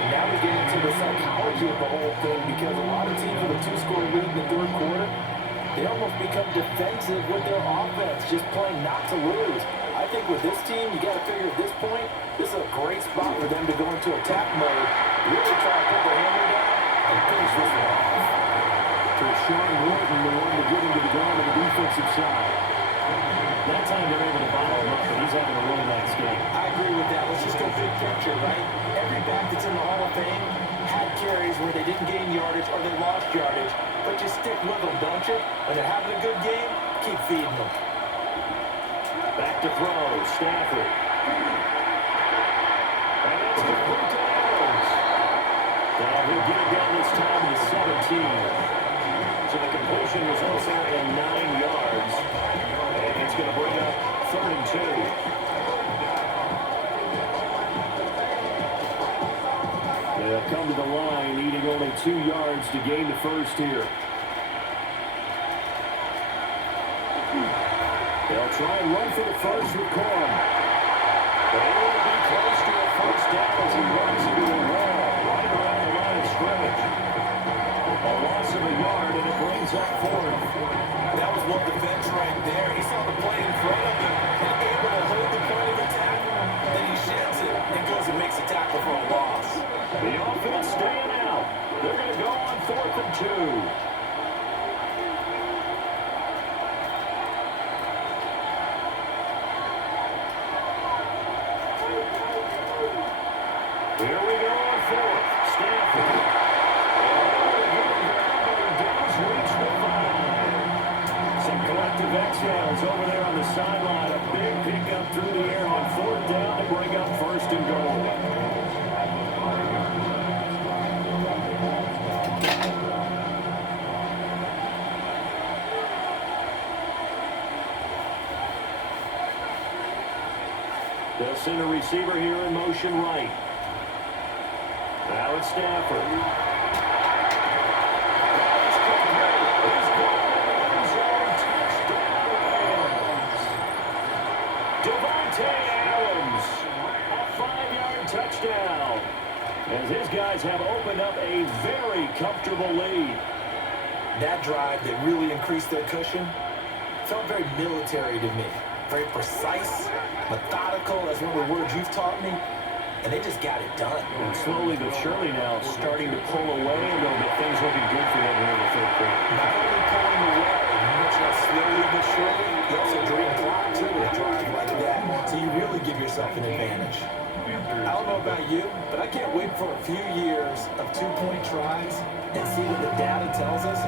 Now we get into the psychology of the whole thing, because a lot of teams with a two-score lead in the third quarter, they almost become defensive with their offense, just playing not to lose. I think with this team, you got to figure at this point, this is a great spot for them to go into attack mode, really try to put their hammer down and finish this one off. Sean Morton, the one to get him to the ground on the defensive side. That time they're able to bottle him up, but he's having a really nice game. I agree with that. Let's just go big picture, right? Every back that's in the Hall of Fame had carries where they didn't gain yardage or they lost yardage, but you stick with them, don't you? When they're having a good game, keep feeding them. Back to throw, Stafford. And that's complete to Adams. And he'll get it down this time to 17. So the completion results in 9 yards. And it's going to bring up 3rd and 2. They'll come to the line, needing only 2 yards to gain the first here. They'll try and run for the first with Corum. But it will be close to a first down as he runs into the wall right around the line of scrimmage. A loss of a yard, and it brings up 4th. That was one defense right there. He saw the play in front of him and able to hold the point of attack. Then he sheds it and goes and makes a tackle for a loss. The offense staying out. They're going to go on 4th and 2. Here we go on 4th. Stafford. Does reach the 5. Some collective exhales over there on the sideline. A big pickup through the air on 4th down to bring up 1st and goal. They'll send a receiver here in motion right. Now it's Stafford. Devontae Adams, a 5-yard touchdown. As his guys have opened up a very comfortable lead. That drive that really increased their cushion felt very military to me. Very precise, methodical, that's one of the words you've taught me. And they just got it done. And slowly but surely now starting to pull away a little bit. Things looking good for them here in the third quarter. Not only pulling away, much less slowly but surely, you also drain clock too with a drive like that. So you really give yourself an advantage. I don't know about you, but I can't wait for a few years of 2-point tries and see what the data tells us.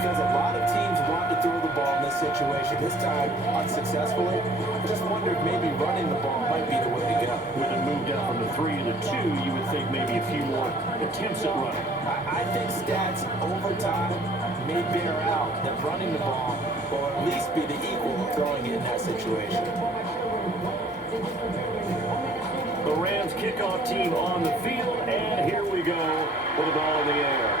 Because a lot of teams want to throw the ball in this situation. This time, unsuccessfully. I just wonder if maybe running the ball might be the way to go. With it moved up from the 3 to the 2, you would think maybe a few more attempts at running. I think stats over time may bear out that running the ball will at least be the equal of throwing it in that situation. The Rams kickoff team on the field, and here we go with the ball in the air.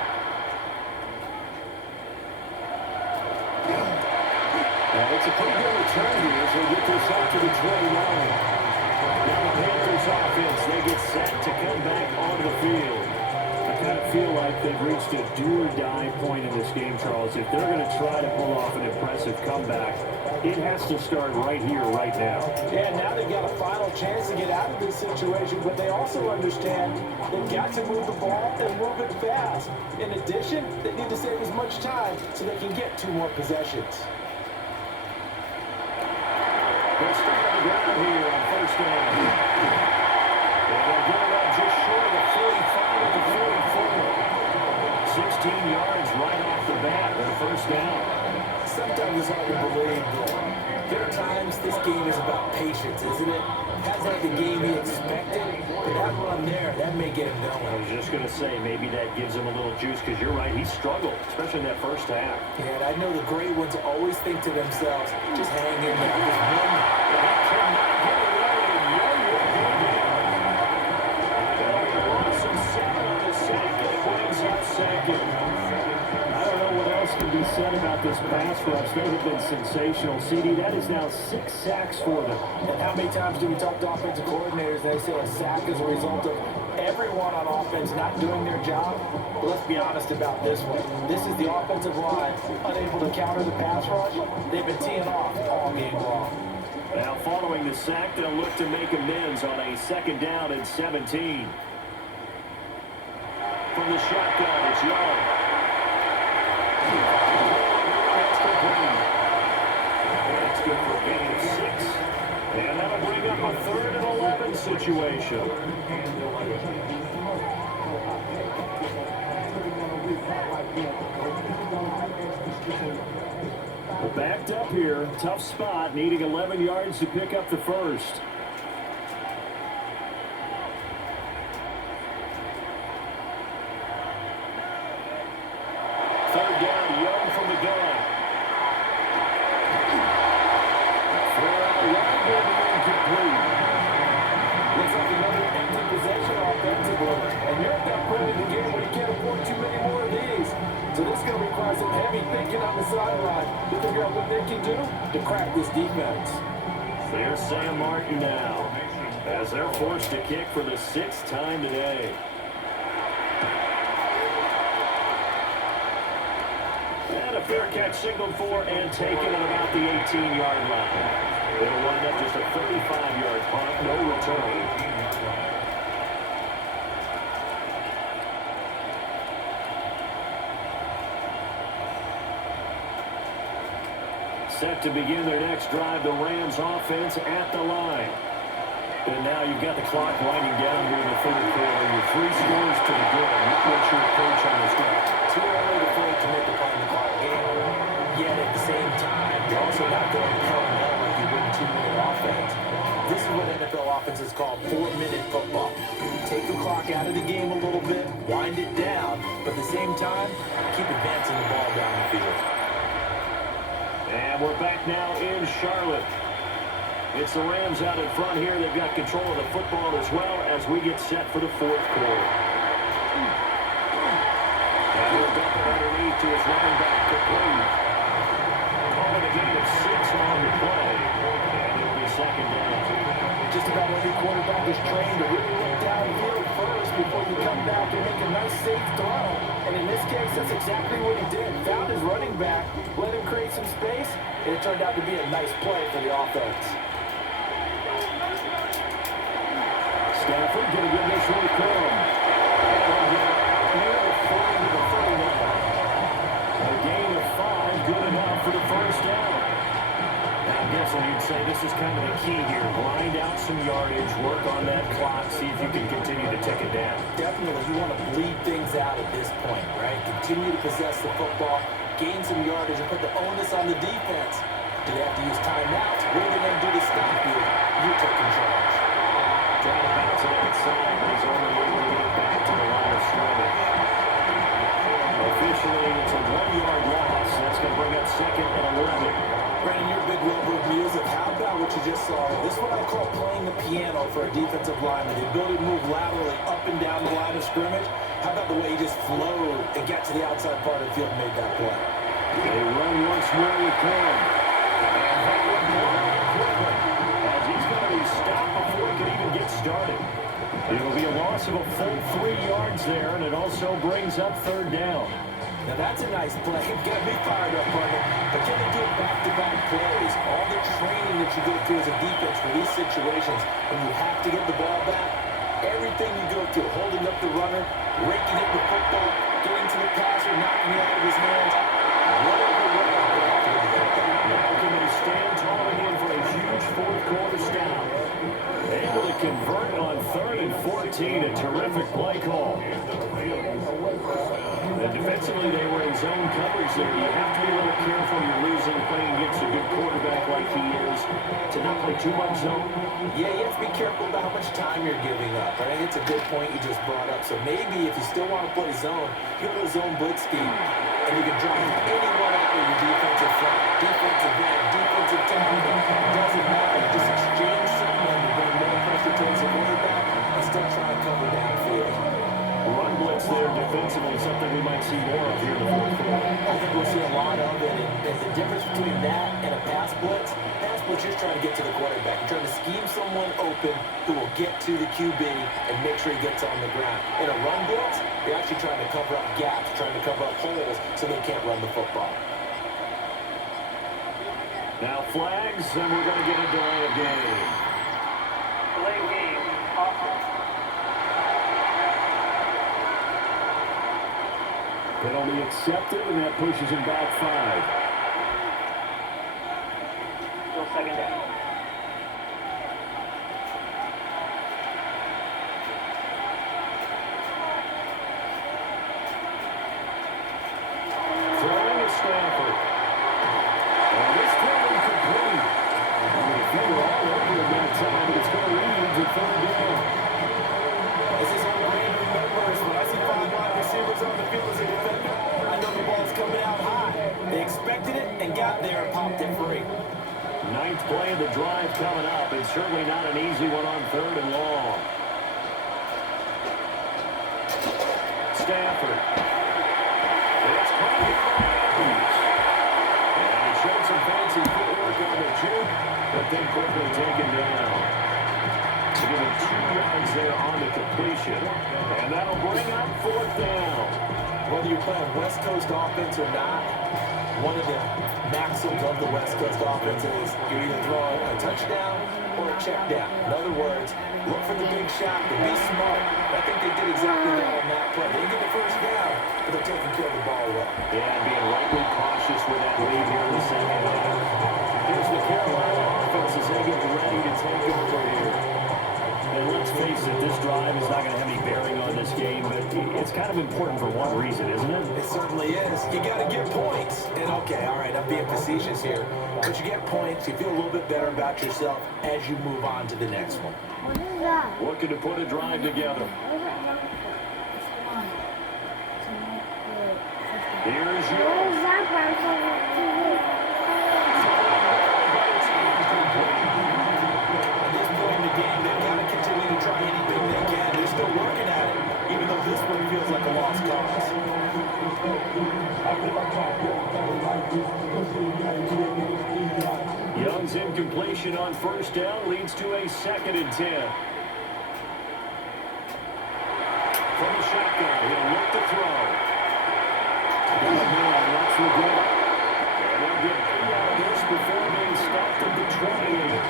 And it's a pretty good return here as they get this up to the 29. Now the Panthers offense, they get set to come back onto the field. I kind of feel like they've reached a do-or-die point in this game, Charles. If they're going to try to pull off an impressive comeback, it has to start right here, right now. Yeah, now they've got a final chance to get out of this situation, but they also understand they've got to move the ball and move it fast. In addition, they need to save as much time so they can get 2 more possessions. They'll start on the ground here on 1st down. And they'll get it up just short of the 45 at the 44. 16 yards right off the bat and a 1st down. Sometimes it's hard to believe, but there are times this game is about patience. isn't it? Hasn't had the game he expected, but that run there, that may get him going. I was just going to say, maybe that gives him a little juice, because you're right, he struggled, especially in that first half. Yeah, and I know the great ones always think to themselves, just hang in there, just one. And he cannot get away, and Yo-Yo loss of 7 on the sack, and it brings up second. I don't know what else can be said about this pass rush. They have been sensational. CD, that is now 6 sacks for them. And how many times do we talk to offensive coordinators and they say a sack is a result of everyone on offense not doing their job? But let's be honest about this one. This is the offensive line unable to counter the pass rush. They've been teeing off all game long. Now following the sack, they'll look to make amends on a 2nd down and 17. From the shotgun, it's Young. That's good for a gain of 6. And that'll bring up a 3rd and 11 situation. We're backed up here. Tough spot, needing 11 yards to pick up the first. Some heavy thinking on the sideline to figure out what they can do to crack this defense. There's Sam Martin now, as they're forced to kick for the 6th time today. And a fair catch signaled for and taken at about the 18-yard line. It'll wind up just a 35-yard punt, no return. Set to begin their next drive, the Rams offense at the line. And now you've got the clock winding down here in the 3rd quarter. Your 3 scores to the good. What's your approach on this drive? Too early to fully commit to playing the clock game. Yet at the same time, you're also not going pell-mell like you would in 2-minute offense. This is what NFL offenses call 4-minute football. Take the clock out of the game a little bit, wind it down, but at the same time, keep advancing the ball down the field. And we're back now in Charlotte. It's the Rams out in front here. They've got control of the football as well as we get set for the 4th quarter. And we're back underneath to his running back, Capri. Calling a gain of 6 on the play. And it'll be 2nd down. Just about every quarterback is trained to really look downfield first before you come back and make a nice safe throw. And in this case, that's exactly what he did. Found his running back, let him create some space, and it turned out to be a nice play for the offense. Stafford going to give this one a throw. A gain of 5, good enough for the 1st down. I'm guessing you'd say this is kind of the key here. Grind out some yardage, work on that clock, see if you can continue to tick it down. Definitely, you want to bleed things out at this point, right? Continue to possess the football, gain some yardage, and put the onus on the defense. Do they have to use timeouts? What are they going to do to stop you? You're taking charge. Trying to bounce it outside, but he's only able to get it back to the line of scrimmage. Officially, it's a 1-yard loss. That's going to bring up 2nd and 11. Brandon, you're a big lover of music. How about what you just saw? This is what I call playing the piano for a defensive lineman. The ability to move laterally up and down the line of scrimmage. How about the way he just flowed and got to the outside part of the field and made that play? They run once more with Cohen. And they run quickly, as he's going to be stopped before he can even get started. It'll be a loss of a full 3 yards there, and it also brings up 3rd down. Now that's a nice play. Get me fired up, partner. But can they do back-to-back plays? All the training that you go through as a defense for these situations, when you have to get the ball back, everything you go through, holding up the runner, raking up the football, getting to the passer, knocking it out of his hands, whatever way they have to get that. Now can they stand tall again for a huge 4th quarter stop? Able to convert on 3rd and 14. A terrific play call. And defensively, they were in zone coverage there. You have to be a little careful. You're losing playing against a good quarterback like he is to not play too much zone. Yeah, you have to be careful about how much time you're giving up. I think it's a good point you just brought up. So maybe if you still want to play zone, give it a zone blitz scheme, and you can drive anyone out of your defensive front, defensive end, defensive tackle. It doesn't matter. You just exchange someone to bring more pressure towards the quarterback and still try to cover downfield. Run blitz there defensively, something we might see more of here in the fourth quarter. I think we'll see a lot of it. And the difference between that and a pass blitz, you're trying to get to the quarterback. You're trying to scheme someone open who will get to the QB and make sure he gets on the ground. In a run blitz, you're actually trying to cover up gaps, trying to cover up holes so they can't run the football. Now flags, and we're going to get a delay of game. Delay game, offense. Penalty accepted, and that pushes him back 5. Still second down. Throwing to Stanford. And this throw incomplete. The finger all over him that time, but it's going to lead to third down. This is what Brady remembers. When I see 5 wide receivers on the field as a defender, I know the ball's coming out high. They expected it and got there and popped it free. 9th play of the drive coming up. It's certainly not an easy one on 3rd and long. Stanford. It's caught here by Andrews. And he showed some fancy footwork on the juke, but then quickly taken down. To give him 2 yards there on the completion. And that'll bring up 4th down. Whether you're playing West Coast offense or not, one of the maxims of the West Coast offense is you're either throwing a touchdown or a check down. In other words, look for the big shot, but be smart. I think they did exactly that on that play. They didn't get the first down, but they're taking care of the ball well. Yeah, and being rightly cautious with that lead here in the second half. Here's the Carolina offense as they get ready to take over here. And let's face it, this drive is not going to have any bearing on this game, but it's kind of important for one reason, isn't it? It certainly is. You got to get points. And okay, all right, I'm being facetious here. But you get points, you feel a little bit better about yourself as you move on to the next one. What is that? Looking to put a drive together. What is that? Here's What your... is that part of the TV? At this point in the game, they've got to continue to try anything they can. They're still working at it, even though this one feels like a lost cause. Young's incompletion on 1st down leads to a 2nd and 10. From the shotgun, he'll look to throw. Oh, man, that's the goal. And they'll get 3 out of this before being stopped at the 28.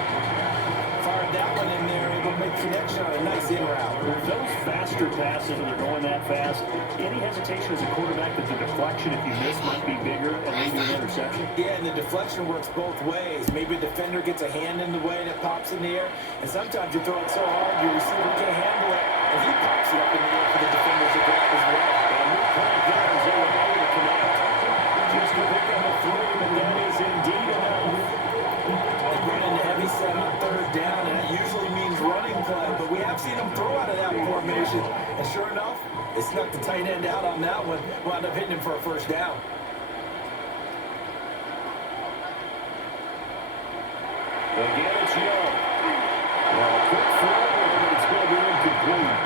Fired that one in there, able to make connection on a nice in route. With those faster passes, when they're going that fast, any hesitation as a quarterback that the deflection, if you miss, might be bigger and lead to an interception? Yeah, and the deflection works both ways. Maybe a defender gets a hand in the way and it pops in the air, and sometimes you throw it so hard your receiver can't handle it, and he pops it up in the air for the defenders to grab as well. And new play there as they were able to connect. Just to pick up a 3, and that is indeed enough. They ran into heavy set on 3rd down, and that usually means running play, but we have seen them throw out of that formation, and sure enough, they snuck the tight end out on that one, wound up hitting him for a 1st down. Again, it's Young. Well, a quick throw, and it's going to be incomplete.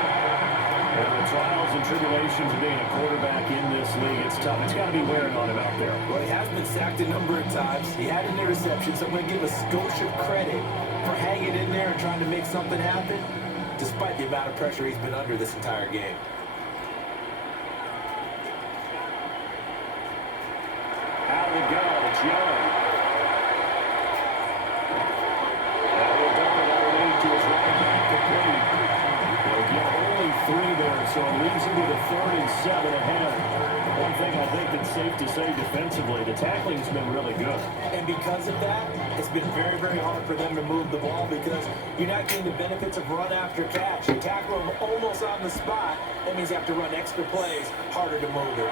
And the trials and tribulations of being a quarterback in this league, it's tough. It's got to be wearing on him out there. Well, he has been sacked a number of times. He had an interception, so I'm going to give a Scotia credit for hanging in there and trying to make something happen, despite the amount of pressure he's been under this entire game. Out we go. It's Young. And we'll dump it underneath to his right back complete. They'll get only 3 there, so it leads him to the 3rd and 7 ahead. One thing I think that's safe to say defensively, the tackling's been really good. And because of that, it's been very, very hard for them to move the ball because you're not getting the benefits of run after catch. You tackle them almost on the spot. That means you have to run extra plays, harder to move it.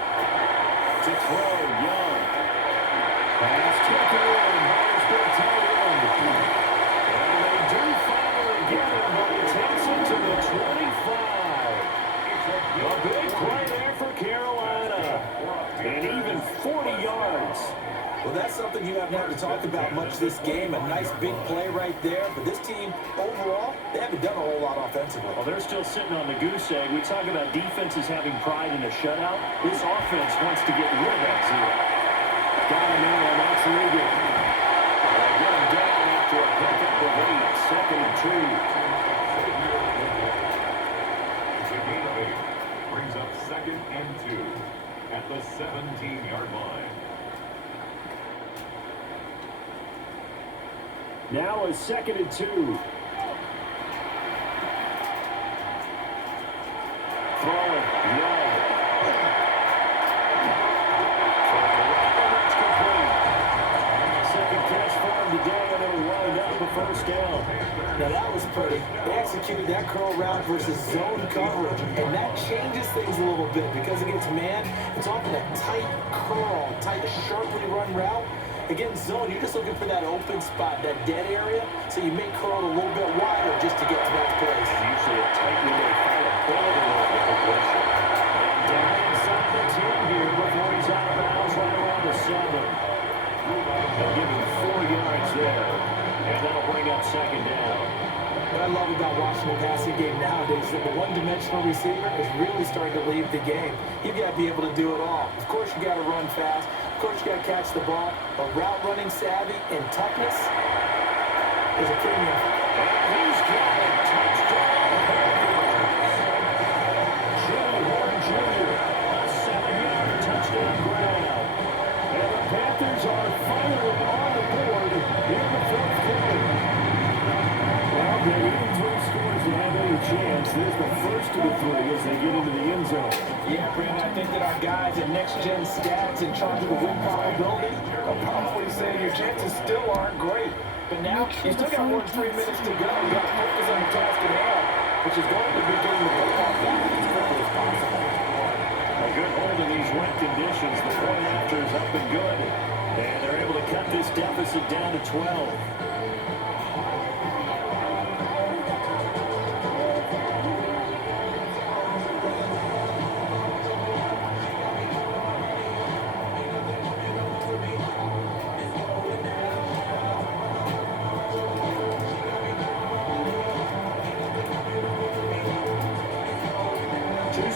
To throw, Young. Pass taken in. Myers going tight end. And they do finally get him, but he takes it to the 25. A big play there for Carolina. And even 40 yards. Well, that's something you haven't had to talk about much this game. A nice big play right there. But this team, overall, they haven't done a whole lot offensively. Well, they're still sitting on the goose egg. We talk about defenses having pride in a shutout. This offense wants to get rid of that zero. Got him in, and that's legal. They'll get him down after a pickup of 8, second and 2. It's a gain of 8. Brings up second and 2 at the 17-yard line. Now a second and 2. Throwing. Young. That's complete. Second catch for him today, and it'll wind up a first down. Now that was pretty. They executed that curl route versus zone coverage, and that changes things a little bit because against man, it's often a tight curl, tight, sharply run route. Against zone, you're just looking for that open spot, that dead area, so you may curl a little bit wider just to get to that place. And usually a tight window fight a bullet or a completion. And down inside the 10 here before he's out of bounds right around the 7. They'll give him 4 yards there, and that'll bring up second down. What I love about watching the passing game nowadays is that the one-dimensional receiver is really starting to leave the game. You've got to be able to do it all. Of course, you got to run fast. Of course, you got to catch the ball. But route running savvy and toughness is a premium. And he's got a touchdown. Jimmy Horn Jr., a 7-yard touchdown grab. And the Panthers are finally on the board in the fourth quarter. Well, there are 3 scores to have any chance. There's the first of the 3 as they get into the end zone. Yeah, Brandon, I think that our guys at Next Gen Stats in charge of the win probability are probably saying your chances still aren't great. But now, you still got more than 3 minutes to go. You got to focus on the task at hand, which is going to be getting the football back as quickly as possible. A good hold in these wet conditions. The point after is up and good. And they're able to cut this deficit down to 12.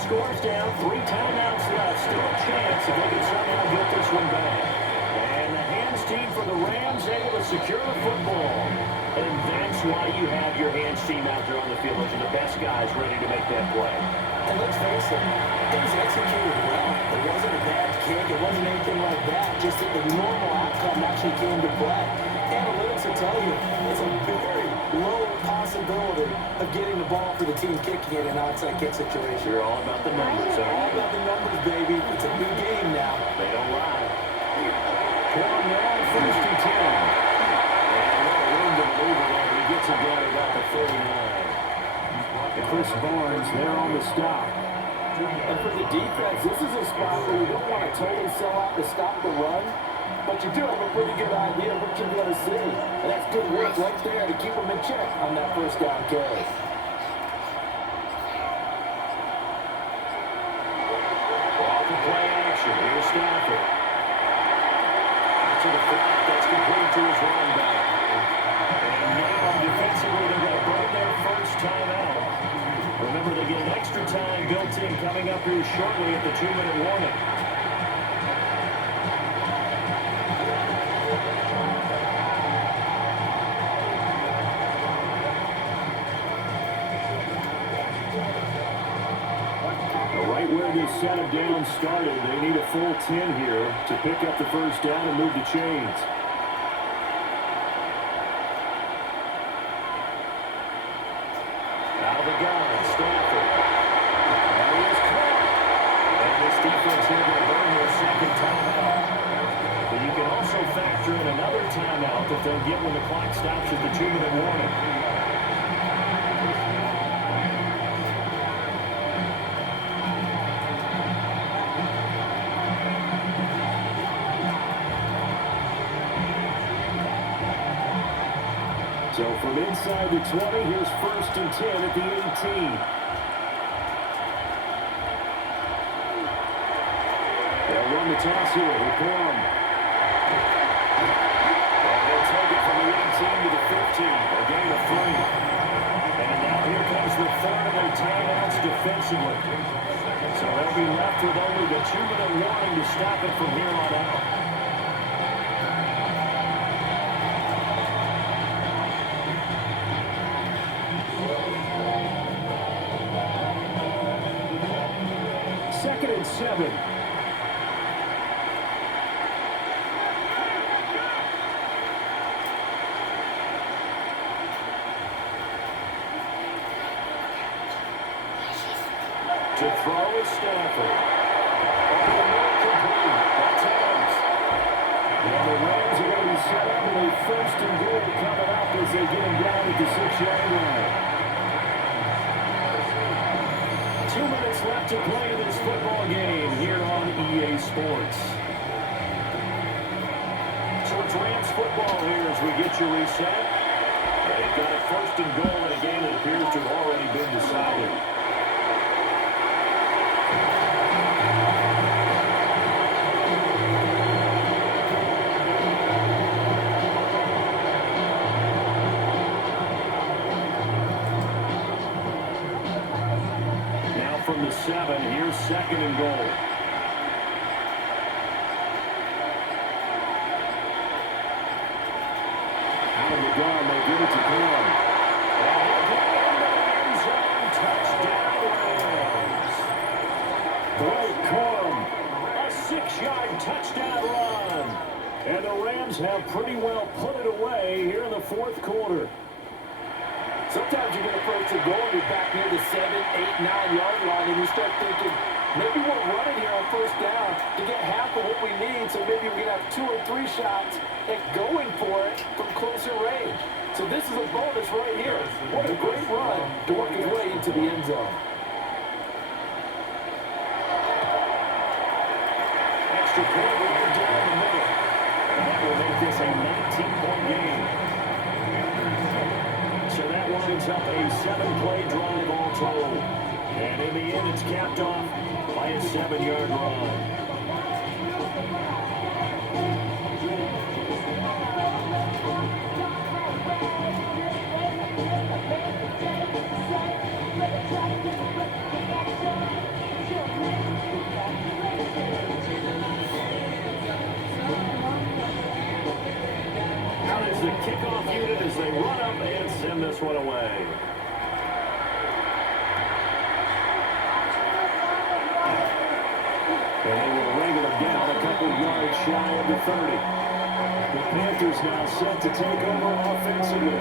Scores down, 3 timeouts left. Still a chance if they can somehow get this one back. And the hands team for the Rams able to secure the football. And that's why you have your hands team out there on the field. Those are the best guys ready to make that play. And let's face it, it was executed well. It wasn't a bad kick. It wasn't anything like that. Just that the normal outcome actually came to play. Analytics will tell you it's a very low possibility of getting the ball for the team kicking it in an outside kick situation. You're all about the numbers, It's all about the numbers, baby. It's a big game now. They don't lie. Quarter now, first and 10. And a lot of room to maneuver there. He gets it down about the 39. And Chris Barnes there on the stop. And for the defense, this is a spot where you don't want to totally sell out to stop the run, but you do have a pretty good idea of what you're going to see. And that's good work right there to keep them in check on that first down carry. Off the play action, here's Stafford. To the flat, that's complete to his running back. And now defensively, they're going to burn their first time out. Remember, they get an extra time built in coming up here shortly at the 2-minute warning. Right where this set of down started, they need a full 10 here to pick up the first down and move the chains. Out of the gun, Stafford. And he is caught. And this defense here going to burn their second timeout. timeout that they'll get when the clock stops at the 2-minute warning. So from inside the 20, here's 1st and 10 at the 18. They'll run the toss here with Gorham. And they'll take it from the 18 to the 15, a gain of 3. And now here comes the third of their timeouts defensively. So they'll be left with only the 2-minute warning to stop it from here on out. Second and 7. To throw is Stafford. Complete. That's Adams. And the Rams are going to be set up with a 1st and goal coming up as they get him down at the 6-yard line. 2 minutes left to play in this football game here on EA Sports. So it's Rams football here as we get you reset. They've got a 1st and goal in a game that appears to have already been decided. From the 7, here's 2nd and goal. Out of the gun, they give it to Gorham. Touchdown Rams. Blake Corum, a 6-yard touchdown run. And the Rams have pretty well put it away here in the 4th quarter. Sometimes you get approach the goal and you're back near the 7, 8, 9-yard line, and you start thinking, maybe we'll run it here on 1st down to get half of what we need, so maybe we're going to have 2 or 3 shots at going for it from closer range. So this is a bonus right here. What a great run to work his way into the end zone. Extra point right down the middle. And that will make this a 19-point game. So that winds up a 7-play drive all told. And in the end, it's capped off by a 7-yard run. Out is the kickoff unit as they run up and send this one away. And they will wrangle him down a couple yards shy of the 30. The Panthers now set to take over offensively.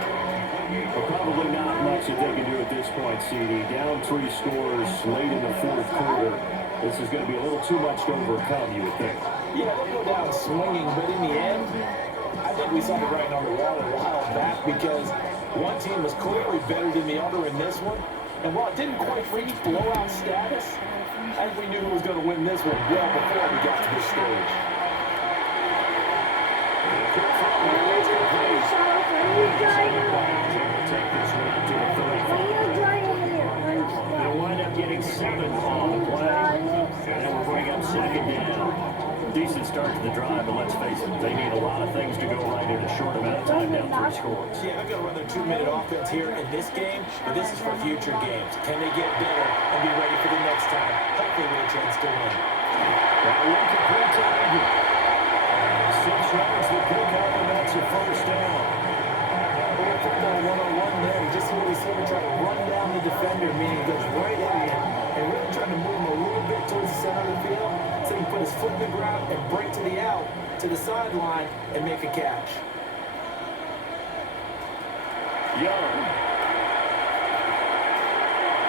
But probably not much that they can do at this point, CD. Down 3 scores late in the 4th quarter. This is going to be a little too much to overcome, you would think. Yeah, they'll go down swinging, but in the end, I think we saw the writing on the wall a while back because one team was clearly better than the other in this one. And while it didn't quite reach blowout status, I think we knew who was going to win this one well before we got to this stage. Take this one up to the 35. They'll wind up getting 7 on the play. And then we'll bring up 2nd down. Decent start to the drive, but let's face it, they need a lot of things to go right in a short amount of time, down 3 scores. Yeah, they're going to run their 2-minute offense here in this game, but this is for future games. Can they get better and be ready for the next time? Hopefully with a chance to win. That one complete to Egan. 6 yards the pickup, and that's a 1st down. Football 101 there. You just see what we see. We're trying to run down the defender, meaning he goes right at him and really trying to move him a little bit towards the center of the field so he can put his foot in the ground and break to the out, to the sideline, and make a catch. Young.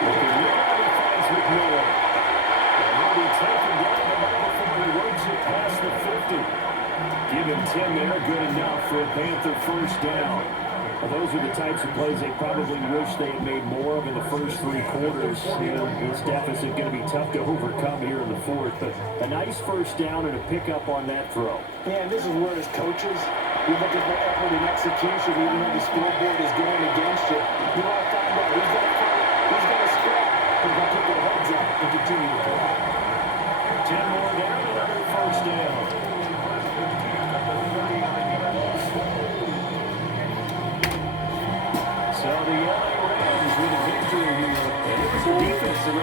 Looking young, he finds McMillan. And he'll be taken down the ball before he works it past the 50. Give him 10 there, good enough for a Panther first down. Well, those are the types of plays they probably wish they had made more of in the first three quarters. This deficit going to be tough to overcome here in the fourth, but a nice first down and a pickup on that throw. Yeah, and this is where as coaches, you're looking for effort and execution, even though the scoreboard is going against you. You want to find out who's going to fight, who's going to scrap, who's going to keep their heads up and continue to play.